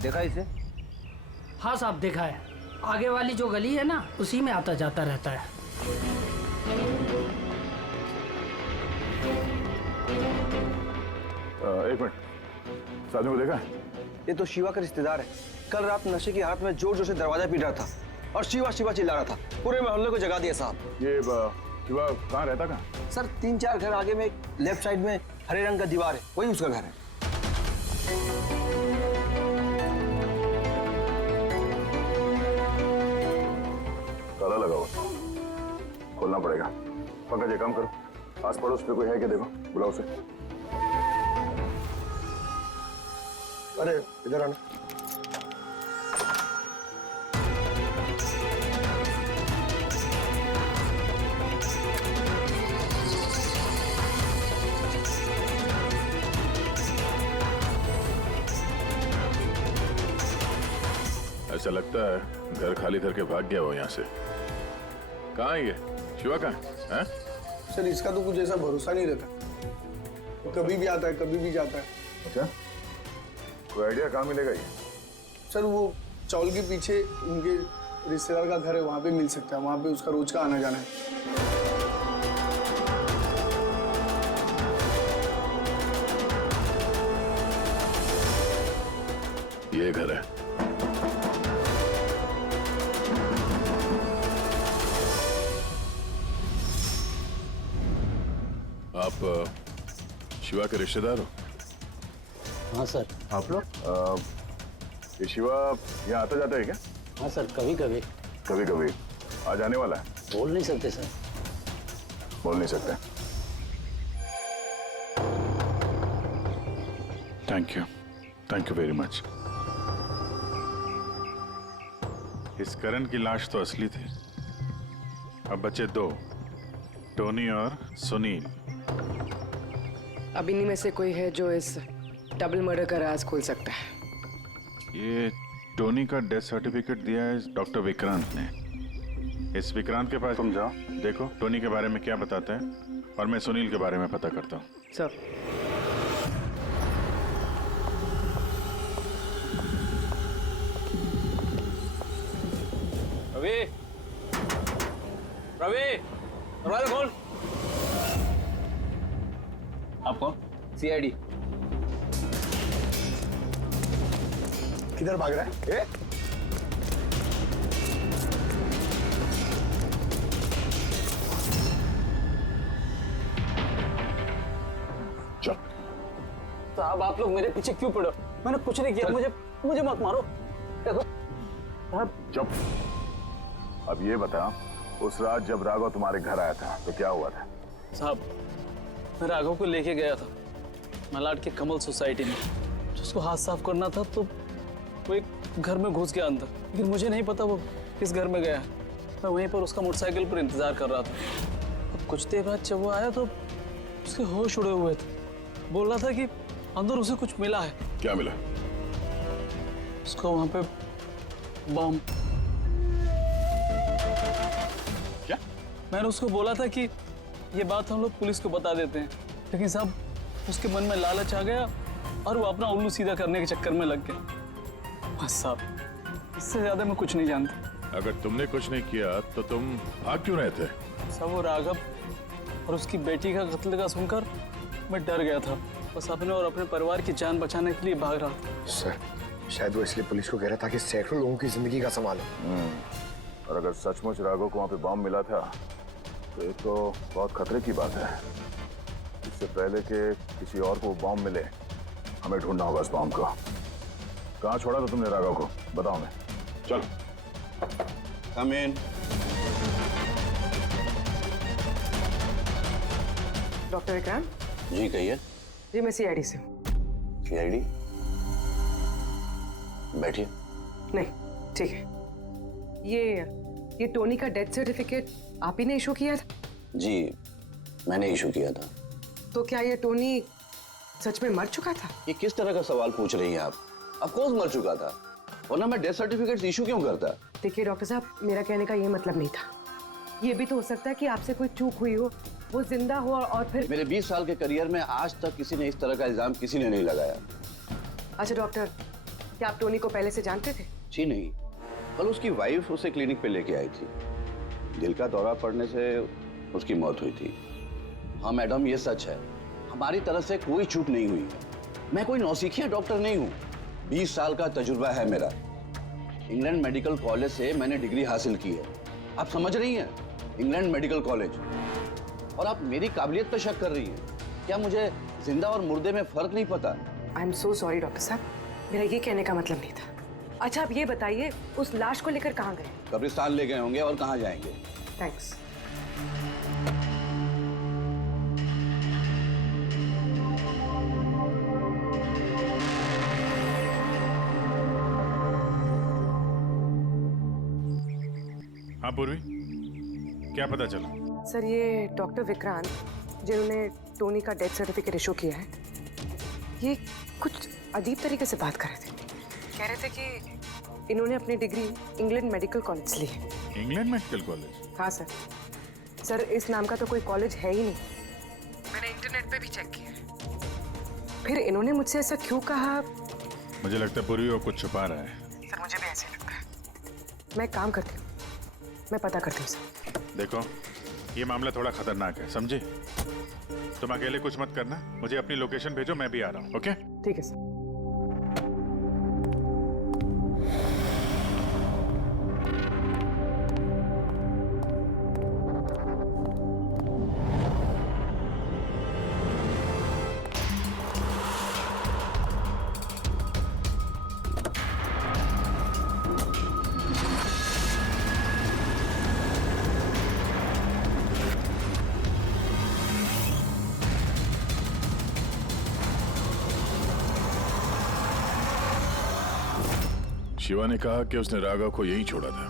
देखा इसे? हाँ साहब देखा है। आगे वाली जो गली है ना उसी में आता जाता रहता है। एक मिनट, साधु को देखा? ये तो शिवा का रिश्तेदार है। कल रात नशे की हालत में जोर जोर से दरवाजा पीट रहा था और शिवा शिवा चिल्ला रहा था। पूरे मोहल्ले को जगा दिया साहब। ये शिवा कहाँ रहता? कहाँ सर? 3-4 घर आगे में लेफ्ट साइड में हरे रंग का दीवार है, वही उसका घर है। ताला लगा हुआ, खोलना पड़ेगा। पंकज ये काम करो, आस पड़ोस पे कोई है क्या देखो, बुलाओ उसे। अरे इधर आना। ऐसा लगता है घर खाली करके भाग गया वो यहाँ से। कहाँ है ये शिवा? कहाँ है? सर इसका तो कुछ ऐसा भरोसा नहीं रहता, वो कभी भी आता है कभी भी जाता है। अच्छा, कोई आइडिया कहाँ मिलेगा ये? सर वो चौल के पीछे उनके रिश्तेदार का घर है, वहाँ पे मिल सकता है, वहाँ पे उसका रोज का आना जाना है। ये घर है। आप शिवा के रिश्तेदार हो? हाँ सर। आप लोग? ये शिवा यहाँ आता जाता है क्या? हाँ सर, कभी कभी। कभी कभी आ जाने वाला है? बोल नहीं सकते सर। बोल नहीं सकते। Thank you very much. इस करण की लाश तो असली थी। अब बचे दो, टोनी और सुनील। अब इन्हीं में से कोई है जो इस डबल मर्डर का राज खोल सकता है। ये टोनी का डेथ सर्टिफिकेट दिया है डॉक्टर विक्रांत ने। इस विक्रांत के पास तुम जाओ, देखो टोनी के बारे में क्या बताता है, और मैं सुनील के बारे में पता करता हूँ। सर। रवि, रवि, दरवाजा खोल। आप कौन? सीआईडी। किधर भाग रहा है? साहब आप लोग मेरे पीछे क्यों पड़े? मैंने कुछ नहीं किया, मुझे मत मारो। देखो चुप। अब ये बता, उस रात जब राघव तुम्हारे घर आया था तो क्या हुआ था? साहब मैं राघव को लेके गया था मलाड के कमल सोसाइटी में। उसको हाथ साफ करना था तो वो एक घर में घुस गया अंदर, लेकिन मुझे नहीं पता वो किस घर में गया। मैं वहीं पर उसका मोटरसाइकिल पर इंतजार कर रहा था। अब कुछ देर बाद जब वो आया तो उसके होश उड़े हुए थे। बोल रहा था कि अंदर उसे कुछ मिला है। क्या मिला? उसको वहां पे बम। क्या? मैंने उसको बोला था कि ये बात हम लोग पुलिस को बता देते हैं, लेकिन साहब उसके मन में लालच आ गया और वो अपना उल्लू सीधा करने के चक्कर में लग गया। बस साहब, इससे ज्यादा मैं कुछ नहीं जानता। अगर तुमने कुछ नहीं किया तो तुम भाग क्यों रहे थे? सब वो राघव और उसकी बेटी का कत्ल का सुनकर मैं डर गया था। बस अपने और अपने परिवार की जान बचाने के लिए भाग रहा था। सर, शायद वो इसलिए पुलिस को कह रहा था कि सैकड़ों लोगों की जिंदगी का सवाल है। और अगर सचमुच राघव को वहाँ पे बम मिला था तो ये तो बहुत खतरे की बात है। इससे पहले कि किसी और को बम मिले, हमें ढूंढना होगा इस बम को। कहाँ छोड़ा था तुमने राघव को? बताओ। मैं चल। कम इन। डॉक्टर विक्रांत जी कहिए। जी मैं सीआईडी से हूँ। सीआईडी? बैठिए। नहीं ठीक है। ये टोनी का डेथ सर्टिफिकेट आप ही ने इशू किया था? जी मैंने इशू किया था। तो क्या ये टोनी सच में मर चुका था? ये किस तरह का सवाल पूछ रही हैं आप? ऑफ कोर्स मर चुका था, वरना मैं डेथ सर्टिफिकेट इशू क्यों करता? देखिए डॉक्टर साहब, मेरा कहने का ये मतलब नहीं था। ये भी तो हो सकता है कि आपसे कोई चूक हुई हो, वो जिंदा हो और फिर। मेरे 20 साल के करियर में आज तक किसी ने इस तरह का इल्जाम किसी ने नहीं लगाया। अच्छा डॉक्टर, क्या आप टोनी को पहले से जानते थे? जी नहीं, कल उसकी वाइफ उसे क्लिनिक पे लेके आई थी। दिल का दौरा पड़ने से उसकी मौत हुई थी। हाँ मैडम, ये सच है, हमारी तरफ से कोई चूक नहीं हुई है। मैं कोई नौसिखिया डॉक्टर नहीं हूँ, 20 साल का तजुर्बा है मेरा। इंग्लैंड मेडिकल कॉलेज से मैंने डिग्री हासिल की है। आप समझ रही हैं? England medical college. और आप मेरी काबिलियत पर शक कर रही हैं? क्या मुझे जिंदा और मुर्दे में फर्क नहीं पता? I am so sorry doctor साहब, मेरा ये कहने का मतलब नहीं था। अच्छा आप ये बताइए, उस लाश को लेकर कहाँ गए? कब्रिस्तान ले गए होंगे, और कहाँ जाएंगे। थैंक्स। हाँ पूर्वी, क्या पता चला? सर ये डॉक्टर विक्रांत जिन्होंने टोनी का डेथ सर्टिफिकेट इशू किया है, ये कुछ अजीब तरीके से बात कर रहे थे। कह रहे थे कि इन्होंने अपनी डिग्री इंग्लैंड मेडिकल कॉलेज से ली है। England medical college? हाँ सर। सर इस नाम का तो कोई कॉलेज है ही नहीं, मैंने इंटरनेट पे भी चेक किया है। फिर इन्होंने मुझसे ऐसा क्यों कहा? मुझे लगता है पूर्वी वो कुछ छुपा रहा है। मैं एक काम करती हूँ, मैं पता करती हूँ सर। देखो, ये मामला थोड़ा खतरनाक है, समझे? तुम अकेले कुछ मत करना, मुझे अपनी लोकेशन भेजो, मैं भी आ रहा हूँ। ओके? ठीक है सर। शिवा ने कहा कि उसने राघव को यहीं छोड़ा था।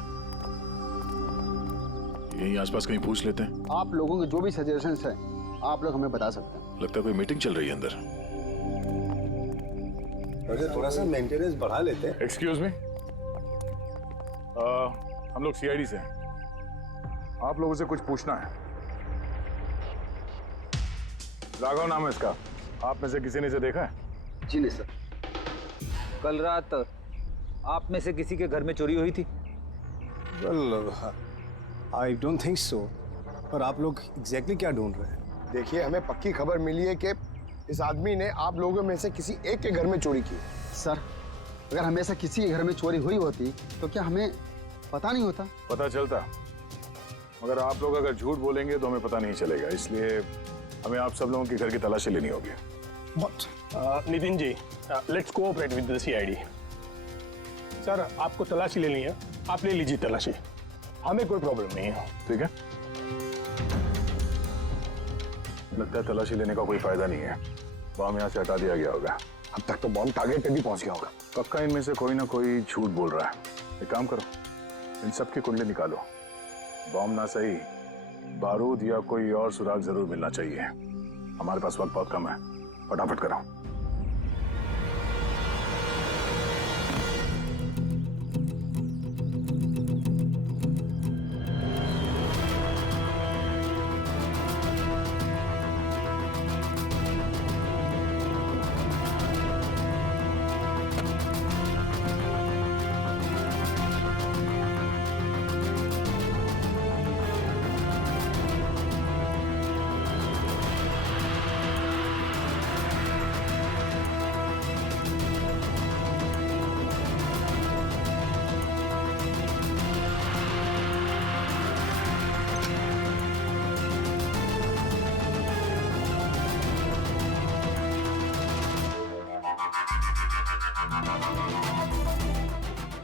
यहीं आसपास कहीं पूछ लेते हैं। आप लोगों के जो भी सजेशंस हैं आप लोग हमें बता सकते हैं। लगता है कोई मीटिंग चल रही है अंदर। थोड़ा सा मेंटेनेंस बढ़ा लेते हैं। एक्सक्यूज मी, हम लोग सीआईडी से हैं। आप लोगों से कुछ पूछना है। राघव नाम है इसका, आप में से किसी ने इसे देखा है? जी नहीं सर। कल रात आप में से किसी के घर में चोरी हुई थी? Well, I don't think so. पर आप लोग एग्जैक्टली क्या ढूंढ रहे हैं? देखिए, हमें पक्की खबर मिली है कि इस आदमी ने आप लोगों में से किसी एक के घर में चोरी की। सर, अगर हमेशा किसी के घर में चोरी हुई होती तो क्या हमें पता नहीं होता? पता चलता, मगर आप लोग अगर झूठ बोलेंगे तो हमें पता नहीं चलेगा, इसलिए हमें आप सब लोगों के घर की तलाशी लेनी होगी। Nitin ji, let's cooperate with the CID. Sir, आपको तलाशी लेनी है, आप ले लीजिए तलाशी, हमें कोई प्रॉब्लम नहीं है। ठीक है, लगता है तलाशी लेने का कोई फायदा नहीं है। बॉम्ब यहाँ से हटा दिया गया होगा। अब तक तो बॉम्ब टारगेट पे भी पहुंच गया होगा। पक्का इनमें से कोई ना कोई झूठ बोल रहा है। एक काम करो, इन सब की कुंडली निकालो। बॉम्ब ना सही, बारूद या कोई और सुराग जरूर मिलना चाहिए। हमारे पास वक्त बहुत कम है, फटाफट करो।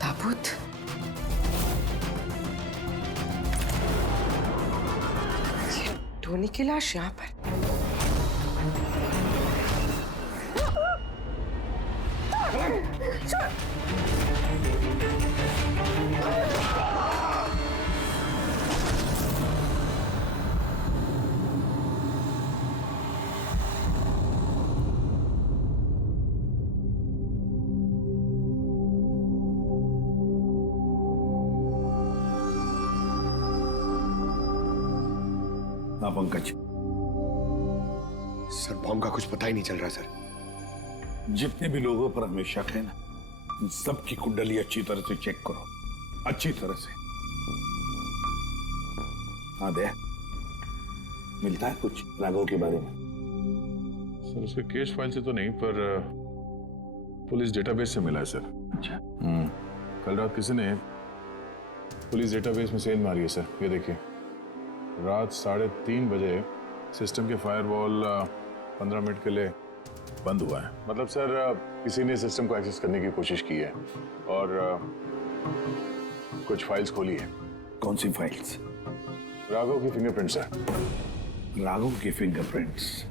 ताबूत, ये टोनी की लाश यहाँ पर। हाँ पंकज। सर, बॉम्ब का कुछ पता ही नहीं चल रहा सर। जितने भी लोगों पर हमें शक है ना, उन सबकी कुंडली अच्छी तरह से चेक करो, अच्छी तरह से। हाँ दे, मिलता है कुछ राघव के बारे में? सर, उसके केस फाइल से तो नहीं, पर पुलिस डेटाबेस से मिला है सर। अच्छा। कल रात किसी ने पुलिस डेटाबेस में सेंध मारी है सर। ये देखिए, रात 3:30 बजे सिस्टम के फायरवॉल 15 मिनट के लिए बंद हुआ है। मतलब सर, किसी ने सिस्टम को एक्सेस करने की कोशिश की है और कुछ फाइल्स खोली है। कौन सी फाइल्स? राघव की फिंगरप्रिंट्स है। राघव के फिंगरप्रिंट्स?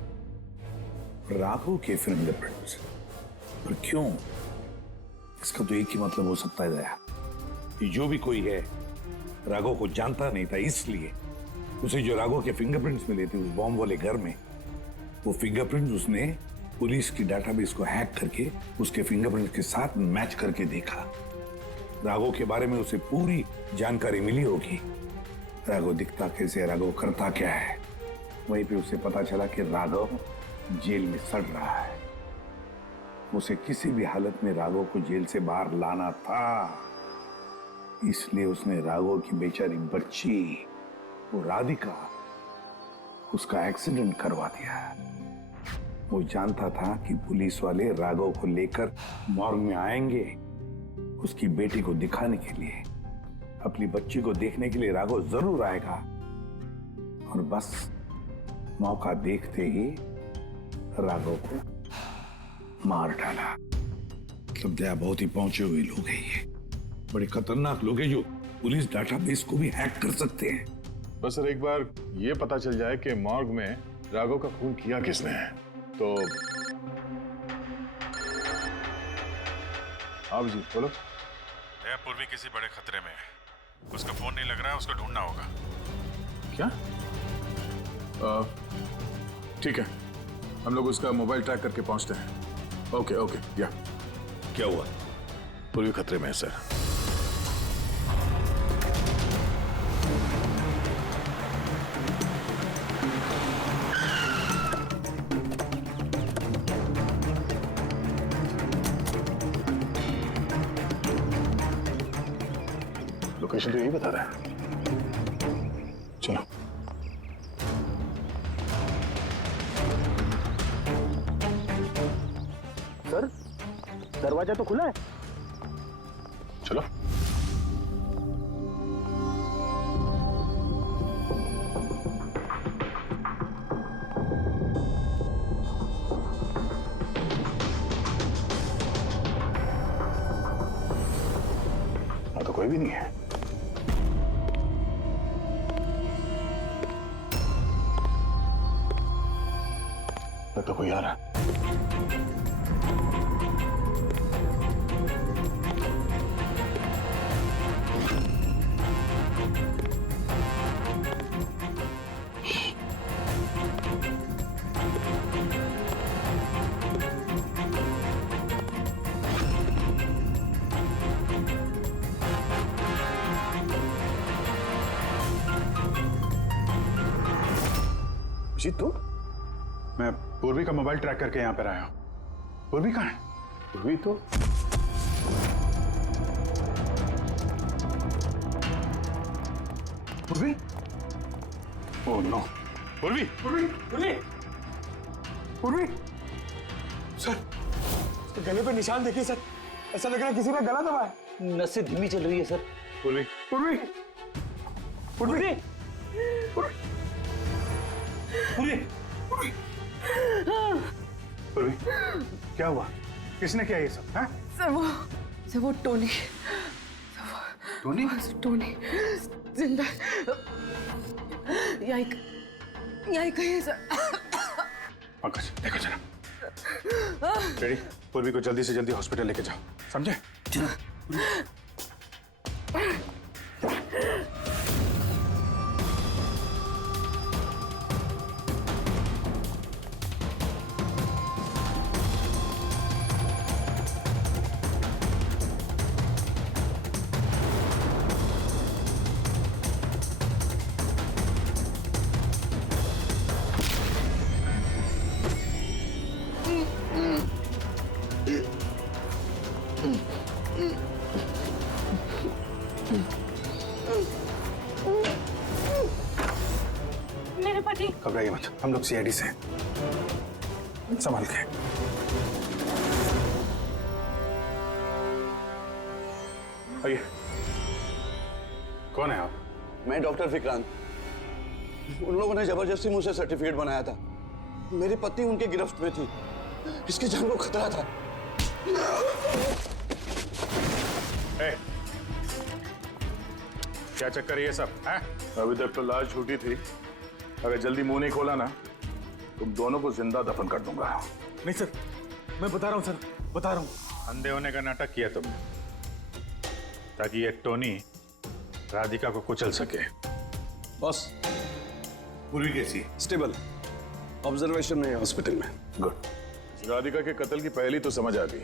राघव के फिंगरप्रिंट्स? पर क्यों? इसका तो एक ही मतलब हो सकता है दया, कि जो भी कोई है राघव को जानता नहीं था, इसलिए उसे जो राघव के फिंगरप्रिंट्स मिले थे उस बॉम्ब वाले घर में, वो फिंगरप्रिंट्स उसने पुलिस की डाटाबेस को हैक करके उसके फिंगरप्रिंट्स के साथ मैच करके देखा। राघव के बारे में उसे पूरी जानकारी मिली होगी। राघव दिखता कैसे, राघव करता क्या है। वहीं पे उसे पता चला कि राघव जेल में सड़ रहा है। उसे किसी भी हालत में राघव को जेल से बाहर लाना था। इसलिए उसने राघव की बेचारी बच्ची वो राधिका उसका एक्सीडेंट करवा दिया। वो जानता था कि पुलिस वाले राघव को लेकर मॉर्ग में आएंगे उसकी बेटी को दिखाने के लिए। अपनी बच्ची को देखने के लिए राघव जरूर आएगा और बस मौका देखते ही राघव को मार डाला। मतलब दया बहुत ही पहुंचे हुए लोग हैं ये, बड़े खतरनाक लोग हैं जो पुलिस डाटाबेस को भी हैक कर सकते हैं। बस सर एक बार ये पता चल जाए कि मॉर्ग में राघव का खून किया किसने है तो। हाँ जी बोलो। पूर्वी किसी बड़े खतरे में है, उसका फोन नहीं लग रहा है, उसको ढूंढना होगा। क्या? ठीक है, हम लोग उसका मोबाइल ट्रैक करके पहुंचते हैं। Okay okay. या क्या हुआ? पूर्वी खतरे में है सर। लोकेशन तो यही बता रहा है। चलो। सर दरवाजा तो खुला है। चलो। हाँ तो कोई भी नहीं है। तो कोई आ रहा है। जी तू? मैं पूर्वी का मोबाइल ट्रैक करके यहाँ पर आया हूँ। पूर्वी कहाँ है? पूर्वी तो पूर्वी? Oh no. पूर्वी पूर्वी पूर्वी पूर्वी सर उसके गले पे निशान देखिए सर, ऐसा लग रहा है किसी ने गला दबाया है। नसें धीमी चल रही है सर। पूर्वी पूर्वी पूर्वी पूर्वी पूर्वी पूर्वी क्या हुआ? किसने किया ये सब? हाँ? सर वो टोनी टोनी? टोनी जिंदा यही कहीं है सर। पंकज देखो जरा। रेडी? पूर्वी को जल्दी से जल्दी हॉस्पिटल लेके जाओ, समझे? मेरे पति। घबराइए मत, हम लोग सीआईडी से हैं। संभाल के। आइए। कौन है आप? मैं डॉक्टर विक्रांत। उन लोगों ने जबरदस्ती मुझसे सर्टिफिकेट बनाया था। मेरी पत्नी उनके गिरफ्त में थी, इसकी जान को खतरा था। क्या चक्कर है ये सब? है? अभी तक तो लाश छूटी थी, अगर जल्दी मुंह नहीं खोला ना तुम दोनों को जिंदा दफन कर दूंगा। नहीं सर, मैं बता रहा हूँ सर, बता रहा हूँ। अंधे होने का नाटक किया तुमने ताकि ये टोनी राधिका को कुचल सके। बॉस पूरी कैसी? स्टेबल, ऑब्जर्वेशन में है हॉस्पिटल में। गुड। राधिका के कत्ल की पहली तो समझ आ गई,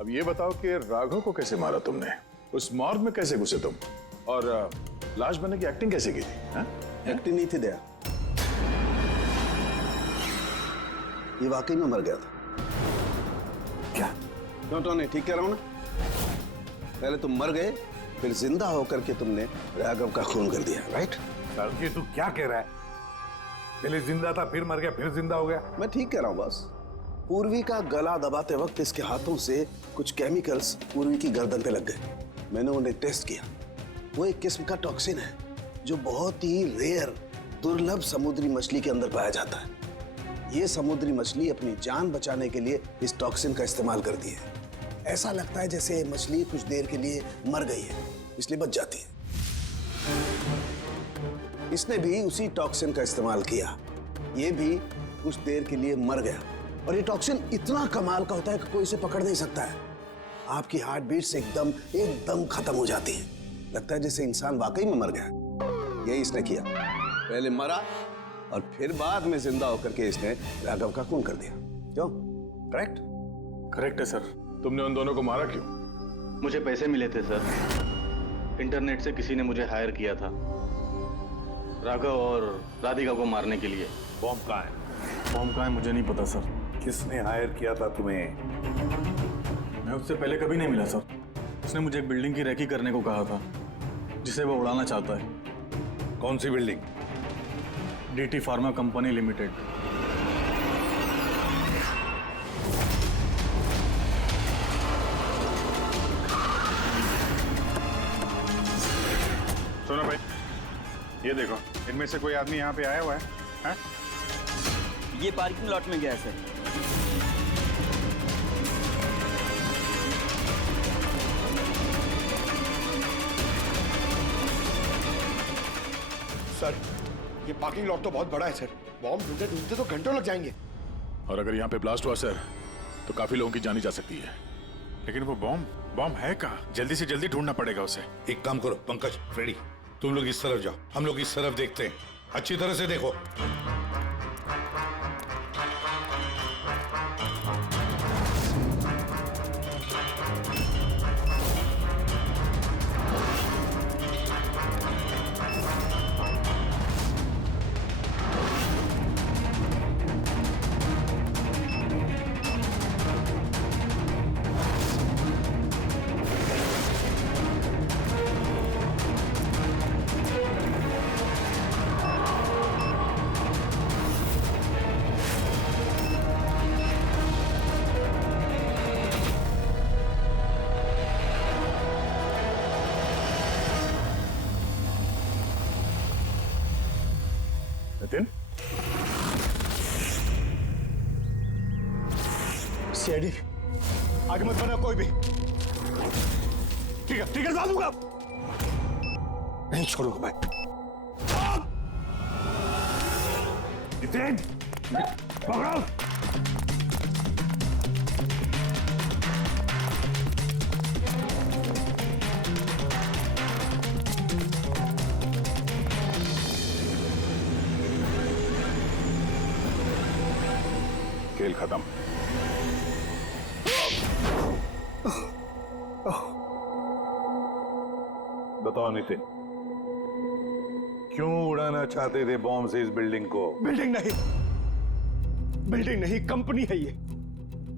अब ये बताओ कि राघव को कैसे मारा तुमने? उस मॉर्ग में कैसे घुसे तुम? और लाश बनने की एक्टिंग कैसे की थी? हा? एक्टिंग नहीं थी दया, ये वाकई में मर गया था। क्या? क्यों टोनी, ठीक कह रहा हूं ना? पहले तुम मर गए फिर जिंदा होकर के तुमने राघव का खून कर दिया, राइट? ये तू क्या कह रहा है? पहले जिंदा था, फिर मर गया, फिर जिंदा हो गया। मैं ठीक कह रहा हूँ बॉस। पूर्वी का गला दबाते वक्त इसके हाथों से कुछ केमिकल्स पूर्वी की गर्दन पे लग गए। मैंने उन्हें टेस्ट किया। वो एक किस्म का टॉक्सिन है जो बहुत ही रेयर, दुर्लभ समुद्री मछली के अंदर पाया जाता है। ये समुद्री मछली अपनी जान बचाने के लिए इस टॉक्सिन का इस्तेमाल करती है। ऐसा लगता है जैसे मछली कुछ देर के लिए मर गई है, इसलिए बच जाती है। इसने भी उसी टॉक्सिन का इस्तेमाल किया। ये भी कुछ देर के लिए मर गया। और ये टॉक्सिन इतना कमाल का होता है कि कोई इसे पकड़ नहीं सकता है। आपकी हार्ट बीट से एकदम खत्म हो जाती है। लगता है जैसे इंसान वाकई में मर गया। यही इसने किया। पहले मरा और फिर बाद में जिंदा होकर के इसने राघव का खून कर दिया। क्यों? करेक्ट? करेक्ट है सर। तुमने उन दोनों को मारा क्यों? मुझे पैसे मिले थे सर। इंटरनेट से किसी ने मुझे हायर किया था राघव और राधिका को मारने के लिए। बॉम्ब कहाँ है? बॉम्ब कहाँ है मुझे नहीं पता सर। किसने हायर किया था तुम्हें? मैं उससे पहले कभी नहीं मिला सर। उसने मुझे एक बिल्डिंग की रेकी करने को कहा था जिसे वो उड़ाना चाहता है। कौन सी building? DT pharma company limited. सुनो भाई, ये देखो, इनमें से कोई आदमी यहाँ पे आया हुआ है? हा? ये पार्किंग लॉट में गया है सर। सर, ये पार्किंग लॉट तो बहुत बड़ा है सर। बॉम्ब ढूंढते ढूंढते तो घंटों लग जाएंगे। और अगर यहाँ पे ब्लास्ट हुआ सर तो काफी लोगों की जानी जा सकती है। लेकिन वो बॉम्ब है कहाँ? जल्दी से जल्दी ढूंढना पड़ेगा उसे। एक काम करो पंकज, फ्रेडी, तुम लोग इस तरफ जाओ, हम लोग इस तरफ देखते हैं। अच्छी तरह से देखो। नितिन, सीआईडी आगे मत बढ़ना कोई भी। ठीक है डाल दूंगा। नहीं छोड़ूंगा मैं। नितिन, पकड़ो। खेल खत्म। बताओ नितिन, क्यों उड़ाना चाहते थे बॉम्ब से इस बिल्डिंग को? बिल्डिंग नहीं, कंपनी है ये।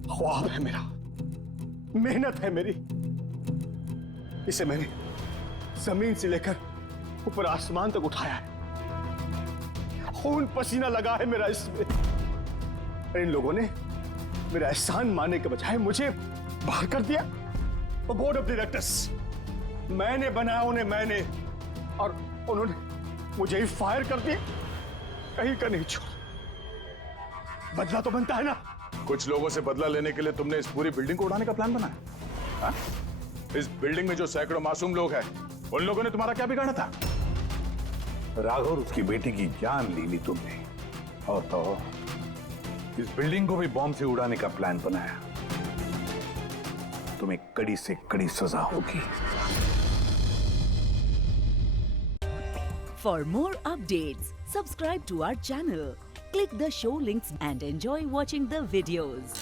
ख्वाब है मेरा, मेहनत है मेरी। इसे मैंने जमीन से लेकर ऊपर आसमान तक उठाया है। खून पसीना लगा है मेरा इसमें। इन लोगों ने मेरा एहसान मानने के बजाय मुझे बाहर कर दिया। और बोर्ड ऑफ डायरेक्टर्स मैंने बनाया उन्हें, और उन्होंने मुझे ही फायर कर दिया। कहीं का नहीं छोड़ा। बदला तो बनता है ना। कुछ लोगों से बदला लेने के लिए तुमने इस पूरी बिल्डिंग को उड़ाने का प्लान बनाया? हा? इस बिल्डिंग में जो सैकड़ों मासूम लोग हैं, उन लोगों ने तुम्हारा क्या बिगाड़ा था? राघव और उसकी बेटी की जान ली तुमने, और तो इस बिल्डिंग को भी बॉम्ब से उड़ाने का प्लान बनाया। तुम्हें कड़ी से कड़ी सजा होगी। For more updates, subscribe to our channel, click the show links and enjoy watching the videos.